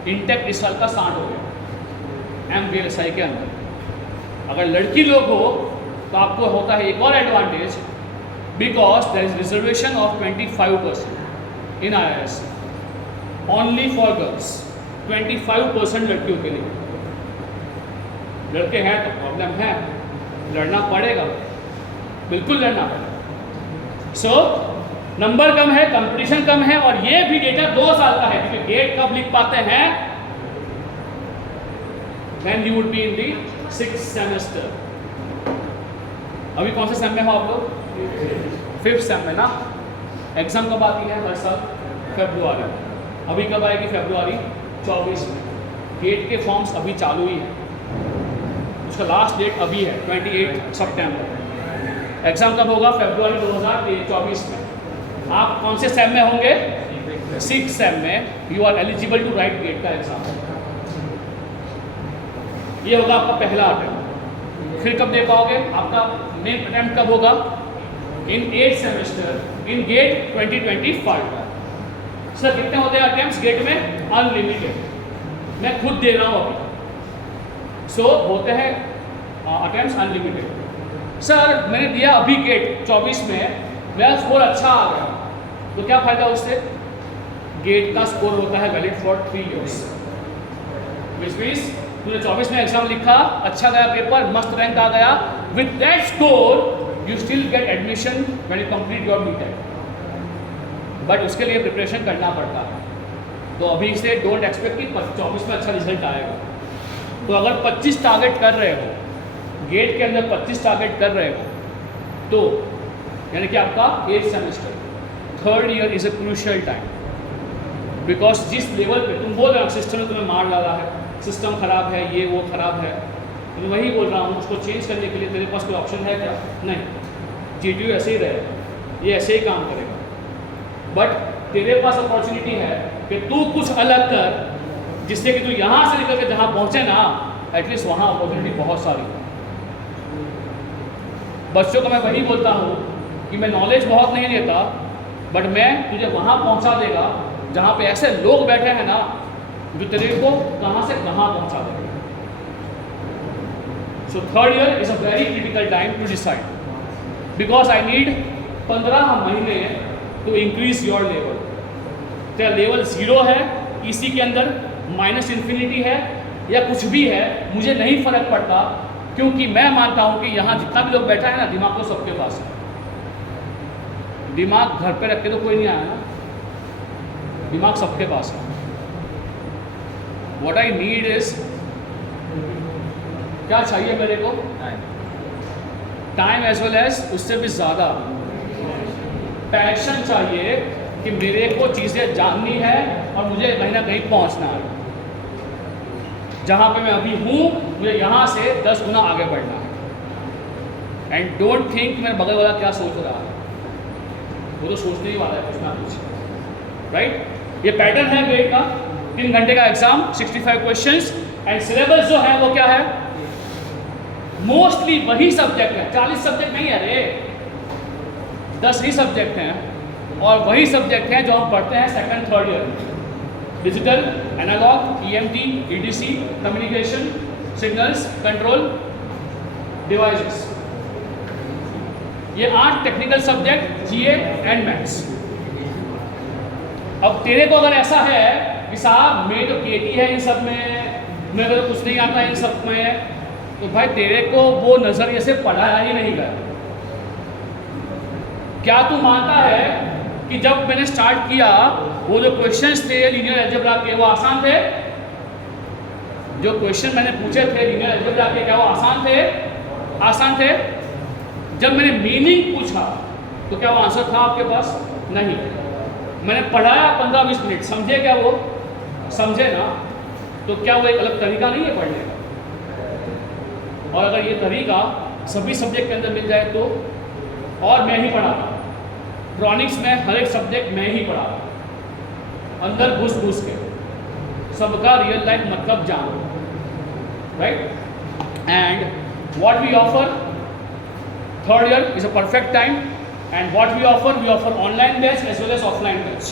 इंटेक इस साल का 60 हो गया MVLSI के अंदर। अगर लड़की लोग हो तो आपको होता है एक और advantage, because there is reservation of 25% in IISc only for girls. 25% लड़कियों के लिए। लड़के हैं तो प्रॉब्लम है, लड़ना पड़ेगा, बिल्कुल लड़ना पड़ेगा। सो नंबर कम है, कंपटीशन कम है, और ये भी डेटा 2 साल का है, क्योंकि गेट कब लिख पाते हैं? When you would be in the 6th semester। अभी कौन से सेम में हो आप लोग? 5th सेम में ना। एग्जाम कब आती है हर साल? फरवरी। अभी कब आएगी? फरवरी 24 में। गेट के फॉर्म्स अभी चालू ही है, उसका लास्ट डेट अभी है 28 सितंबर। एग्जाम कब होगा? फरवरी 2024 में। आप कौन से सेम में होंगे? 6 सेम में you are eligible to write GATE का एग्जाम। ये होगा आपका पहला अटेम्प्ट। फिर कब दे पाओगे? आपका मेन अटेम्प्ट कब होगा? इन 8 सेमेस्टर इन गेट 2025। सर कितने होते हैं अटेम्प्ट्स गेट में? अनलिमिटेड। मैं खुद दे रहा हूँ अभी। सो होते हैं अटेम्प्ट्स अनलिमिटेड। सर मैंने दिया अभी गेट 24 में, मेरा स्कोर अच्छा आ गया, तो क्या फ़ायदा उससे? गेट का स्कोर होता है valid for 3 years। Which means तूने 24 में एग्जाम लिखा, अच्छा गया पेपर, मस्त रैंक आ गया, with that score you still get admission when you complete your BTech. But उसके लिए प्रिपरेशन करना पड़ता है। तो अभी से डोंट एक्सपेक्ट कि 24 में अच्छा रिजल्ट आएगा। तो अगर 25 टारगेट कर रहे हो, गेट के अंदर 25 टारगेट कर रहे हो, तो यानी कि आपका 8 semester, 3rd year is a crucial time. Because जिस लेवल पे तुम बोल रहे हो सिस्टम ने तुम्हें मार डाला है, सिस्टम ख़राब है, ये वो ख़राब है, तो मैं वही बोल रहा हूँ, उसको चेंज करने के लिए तेरे पास कोई ऑप्शन है क्या? नहीं। GTU ऐसे ही रहेगा, ये ऐसे ही काम करेगा। बट तेरे पास अपॉर्चुनिटी है कि तू कुछ अलग कर, जिससे कि तू यहाँ से निकल के जहाँ पहुँचे ना, एटलीस्ट वहाँ अपॉर्चुनिटी बहुत सारी है। बच्चों को मैं वही बोलता हूँ कि मैं नॉलेज बहुत नहीं देता, बट मैं तुझे वहाँ पहुँचा देगा जहाँ पे ऐसे लोग बैठे हैं ना, जो तेरे को कहाँ से कहाँ पहुँचा देंगे। So 3rd year is a very critical time to decide, because I need 15 महीने टू इंक्रीज योर लेवल। तेरा लेवल 0 है इसी के अंदर, -infinity है या कुछ भी है, मुझे नहीं फ़र्क पड़ता, क्योंकि मैं मानता हूँ कि यहाँ जितना भी लोग बैठा है ना, दिमाग तो सबके पास है। दिमाग घर पे रख के तो कोई नहीं आया ना, दिमाग सबके पास है। What I need is, क्या चाहिए मेरे को? टाइम एज वेल एज उससे भी ज़्यादा पैशन चाहिए कि मेरे को चीज़ें जाननी है और मुझे कहीं ना कहीं पहुंचना है। जहाँ पे मैं अभी हूँ, मुझे यहाँ से 10 गुना आगे बढ़ना है। एंड डोंट थिंक मेरे बगल वाला क्या सोच रहा है, वो तो सोचने ही वाला है कुछ ना कुछ, राइट? ये पैटर्न है गेट का, 3 घंटे का एग्जाम, 65 क्वेश्चंस, एंड सिलेबस जो है वो क्या है? मोस्टली वही सब्जेक्ट है, 40 सब्जेक्ट नहीं है रे, 10 ही सब्जेक्ट हैं, और वही सब्जेक्ट हैं जो हम पढ़ते हैं 2nd 3rd ईयर में। Digital, analogue, EMT, EDC, communication, signals, control, devices, ये 8 technical subject, GA and maths. अब तेरे को अगर ऐसा है कि साहब मेरी तो KT है इन सब में, मेरे को तो कुछ नहीं आता इन सब में, तो भाई तेरे को वो नज़रिए से पढ़ाया ही नहीं गया। क्या तू मानता है कि जब मैंने स्टार्ट किया वो जो क्वेश्चंस थे लीनियर अलजेब्रा के, वो आसान थे? जो क्वेश्चन मैंने पूछे थे लीनियर अलजेब्रा के, क्या वो आसान थे? आसान थे। जब मैंने मीनिंग पूछा तो क्या वो आंसर था आपके पास? नहीं। मैंने पढ़ाया 15-20 मिनट, समझे क्या वो? समझे ना? तो क्या वो एक अलग तरीका नहीं है पढ़ने का? और अगर ये तरीका सभी सब्जेक्ट के अंदर मिल जाए तो, और मैं ही पढ़ाता, ट्रॉनिक्स में हर एक सब्जेक्ट मैं ही पढ़ाता, अंदर घुस घुस के सबका रियल लाइफ मतलब जानो, right? And what we offer, 3rd year is a perfect time, and what we offer online batch as well as offline batch.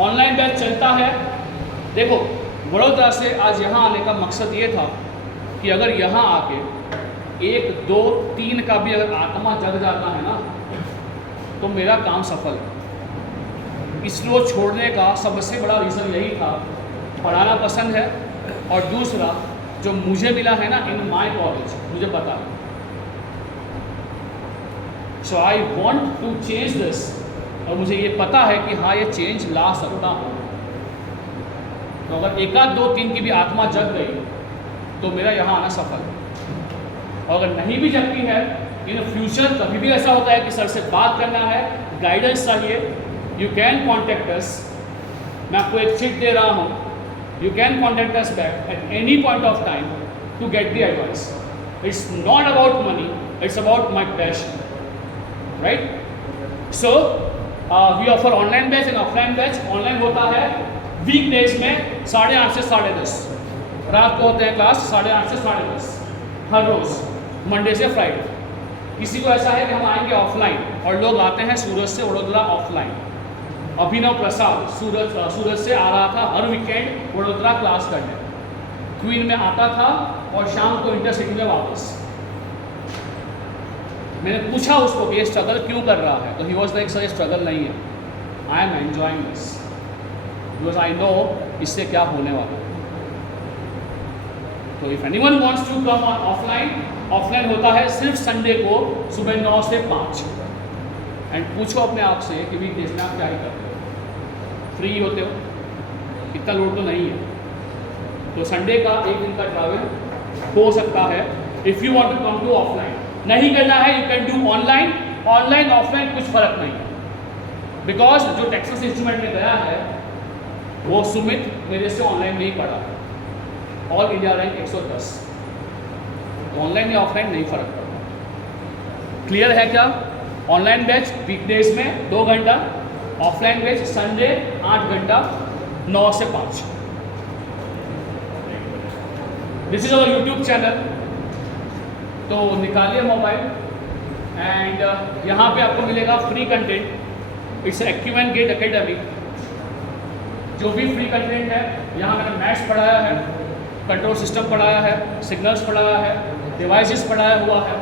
Online batch चलता है, देखो बड़ौदा से आज यहाँ आने का मकसद ये था कि अगर यहाँ आके 1, 2, 3 का भी अगर आत्मा जग जाता है ना, तो मेरा काम सफल है। इसरो छोड़ने का सबसे बड़ा रीज़न यही था, पढ़ाना पसंद है, और दूसरा जो मुझे मिला है ना इन माय कॉलेज, मुझे पता है। So I want to change this, और मुझे ये पता है कि हाँ ये चेंज ला सकता हूँ। तो अगर 1, 2, 3 की भी आत्मा जग गई तो मेरा यहाँ आना सफल है। और अगर नहीं भी जगती है, इन फ्यूचर कभी भी ऐसा होता है कि सर से बात करना है, गाइडेंस चाहिए, यू कैन कॉन्टेक्ट अस। मैं आपको एक चिट दे रहा हूँ, you can contact us back at any point of time to get the advice. It's not about money, it's about my passion, right? So we offer online batch and offline batch. Online होता है वीकडेज में 8:30 से 10:30, रात को होते हैं क्लास 8:30 से 10:30 हर रोज़, मंडे से फ्राइडे। किसी को ऐसा है कि हम आएंगे ऑफलाइन, और लोग आते हैं सूरत से वडोदरा ऑफलाइन। अभिनव प्रसाद सूरत से आ रहा था हर वीकेंड वडोदरा क्लास करने, क्वीन में आता था और शाम को इंटरसिटी में वापस। मैंने पूछा उसको कि ये स्ट्रगल क्यों कर रहा है, तो ही वॉज लाइक सर ये स्ट्रगल नहीं है, I am enjoying this because I know इससे क्या होने वाला है। तो if anyone wants to come on offline, offline होता है सिर्फ संडे को सुबह 9 से 5। एंड पूछो अपने आप से कि वीकडेज में आप क्या ही करते हो, फ्री होते हो, इतना लोड तो नहीं है। तो संडे का एक दिन का ट्रैवल हो सकता है if you want to come to offline. नहीं करना है you can do online, online offline कुछ फ़र्क नहीं है। बिकॉज जो टेक्सास इंस्ट्रूमेंट में गया है वो सुमित मेरे से ऑनलाइन नहीं पढ़ा, ऑल इंडिया रैंक 110। ऑनलाइन या ऑफलाइन नहीं फ़र्क पड़ता। क्लियर है क्या? ऑनलाइन बैच वीकडेज में 2 घंटा, ऑफलाइन बैच संडे 8 घंटा 9 से 5। This is our YouTube channel. तो निकालिए मोबाइल एंड यहाँ पे आपको मिलेगा free content. It's Acument GATE academy. जो भी फ्री कंटेंट है, यहाँ मैंने मैथ्स पढ़ाया है, कंट्रोल सिस्टम पढ़ाया है, सिग्नल्स पढ़ाया है, डिवाइसेस पढ़ाया हुआ है।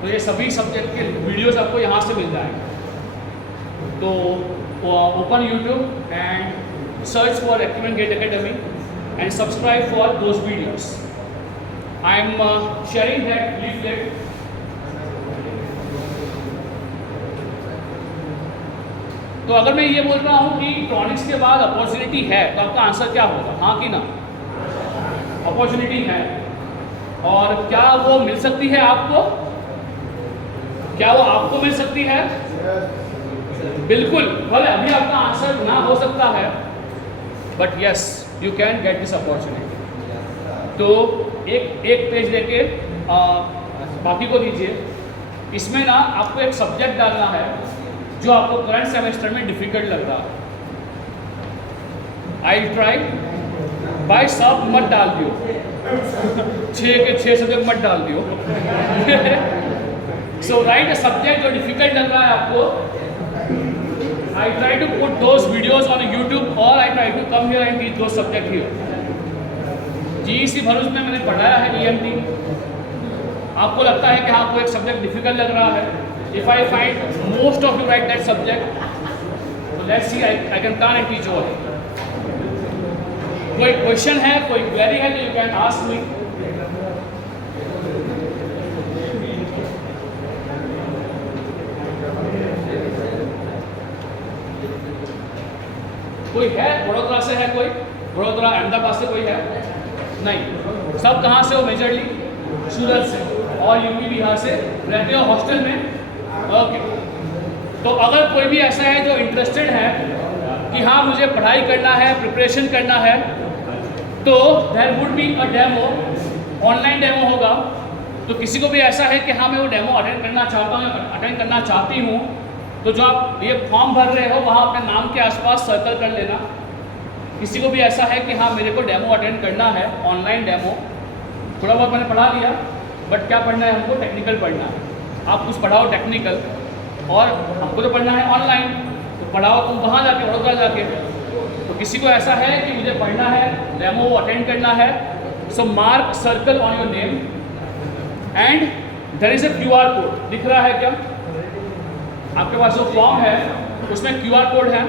तो ये सभी सब्जेक्ट के वीडियोस आपको यहाँ से मिल जाएंगे। तो open YouTube and search for Acument GATE academy and subscribe for those videos. I am sharing that leaflet. तो अगर मैं ये बोल रहा हूँ कि इलेक्ट्रॉनिक्स के बाद अपॉर्चुनिटी है, तो आपका आंसर क्या होगा? हाँ कि ना? अपॉर्चुनिटी है। और क्या वो मिल सकती है आपको? क्या वो आपको मिल सकती है? बिल्कुल। भले अभी आपका आंसर ना हो सकता है, but yes you can get this opportunity. तो एक पेज लेके बाकी को दीजिए। इसमें ना आपको एक सब्जेक्ट डालना है जो आपको करंट सेमेस्टर में डिफिकल्ट लग रहा है। आई ट्राई भाई, सब मत डाल दियो 6 के 6 सब्जेक्ट मत डाल दियो। सो राइट अ सब्जेक्ट जो डिफिकल्ट लग रहा है आपको। I try to put those videos on YouTube और I try to come here and teach those subject here. GEC Bharuch में मैंने पढ़ाया है ईएमटी। आपको लगता है कि आपको एक सब्जेक्ट डिफिकल्ट लग रहा है, if I find most of you write that subject, तो let's see I can come and teach all. कोई क्वेश्चन है, कोई क्वेरी है तो यू कैन आस्क मी। कोई है वडोदरा से? है कोई वडोदरा अहमदाबाद से? कोई है? नहीं। सब कहाँ से हो? मेजरली सूरत से और यूपी बिहार से। रहते हो हॉस्टल में? ओके। तो अगर कोई भी ऐसा है जो इंटरेस्टेड है कि हाँ मुझे पढ़ाई करना है, प्रिपरेशन करना है, तो there would be a demo, online demo होगा। तो किसी को भी ऐसा है कि हाँ मैं वो डेमो अटेंड करना चाहता हूँ, अटेंड करना चाहती हूँ, तो जो आप ये फॉर्म भर रहे हो वहाँ अपने नाम के आसपास सर्कल कर लेना। किसी को भी ऐसा है कि हाँ मेरे को डेमो अटेंड करना है, ऑनलाइन डेमो, थोड़ा बहुत मैंने पढ़ा लिया बट क्या पढ़ना है हमको? टेक्निकल पढ़ना है। आप कुछ पढ़ाओ टेक्निकल, और हमको तो पढ़ना है ऑनलाइन, तो पढ़ाओ तुम वहाँ जाके, वडोदरा जाके। तो किसी को ऐसा है कि मुझे पढ़ना है, डेमो अटेंड करना है, so mark circle on your name and there is a QR code. दिख रहा है क्या आपके पास? जो फॉर्म है उसमें QR कोड है।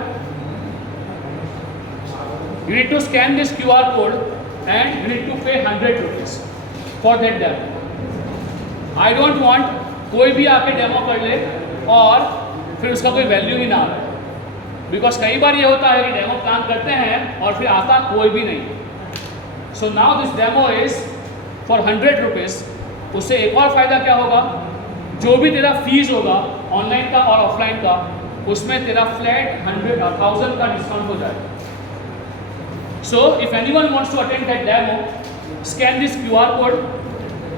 You need to scan this QR code and you need to pay 100 rupees for that demo. I don't want कोई भी आके डेमो कर ले और फिर उसका कोई वैल्यू ही ना आए, बिकॉज कई बार ये होता है कि डेमो प्लान करते हैं और फिर आता कोई भी नहीं। So now this demo is for 100 rupees. उससे एक और फ़ायदा क्या होगा? जो भी तेरा फीस होगा ऑनलाइन का और ऑफलाइन का, उसमें तेरा फ्लैट 1000 का डिस्काउंट हो जाएगा। So if anyone wants to attend that demo, scan this QR code,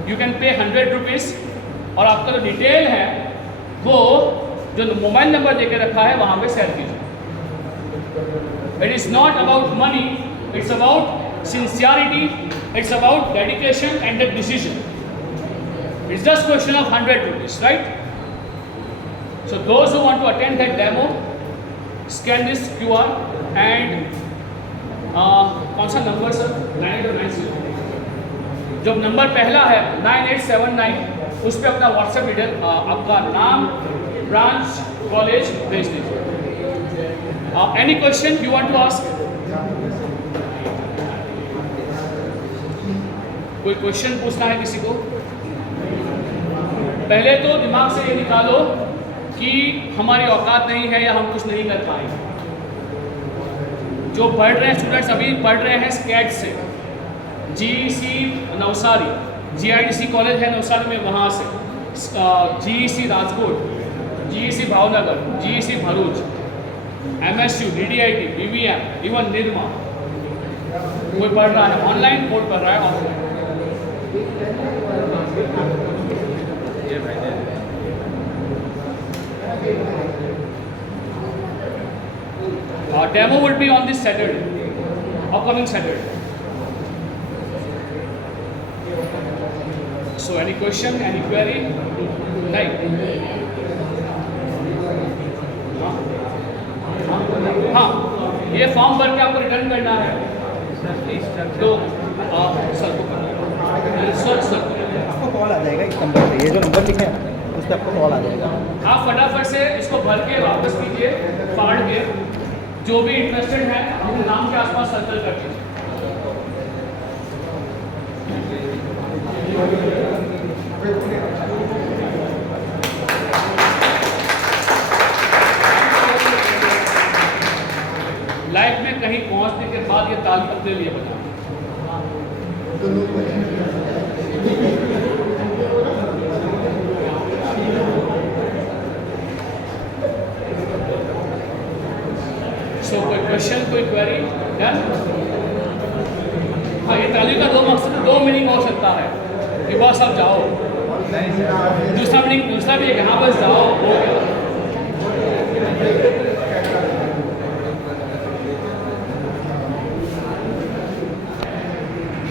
you can pay 100 rupees और आपका जो डिटेल है वो जो मोबाइल नंबर देके रखा है वहाँ पे शेयर कीजिए। It is not about money, it's about sincerity, it's about dedication and the decision. It's just question of 100 rupees, right? So those who want to attend that demo, scan this QR and कौन सा नंबर सर? 9890। जो नंबर पहला है 9879, उस पर अपना व्हाट्सएप डिटेल, आपका नाम, ब्रांच, कॉलेज भेज दीजिए। Any question you want to ask? कोई क्वेश्चन पूछना है किसी को? पहले तो दिमाग से ये निकालो कि हमारी औकात नहीं है या हम कुछ नहीं कर पाएंगे। जो पढ़ रहे हैं स्टूडेंट्स, अभी पढ़ रहे हैं स्कैट से, GEC नवसारी, GIDC कॉलेज है नवसारी में, वहाँ से GEC Rajkot, GEC Bhavnagar, GEC Bharuch, MSU, DDIT, BVM, even Nirma. कोई पढ़ रहा है ऑनलाइन, कोई पढ़ रहा है offline. Demo would be on this Saturday, upcoming Saturday. So any question, any query? नहीं? हाँ, ये फॉर्म भर के आपको रिटर्न करना है। तो सर को करना, सर आपको कॉल आ जाएगा इस नंबर पे, ये जो नंबर लिखे हैं उस पर आपको कॉल आ जाएगा। आप फटाफट से इसको भर के वापस कीजिए, फाड़ के। जो भी इंटरेस्टेड है अपने नाम के आसपास सर्कल कर दीजिए। लाइफ में कहीं पहुंचने के बाद ये ताल अपने लिए बना। सो कोई क्वेश्चन, कोई क्वेरी? डन? हाँ, ये ताली का 2 मकसद, 2 मीनिंग हो सकता है कि बस अब जाओ। दूसरा मीनिंग, दूसरा भी है कि हाँ बस जाओ, हो गया।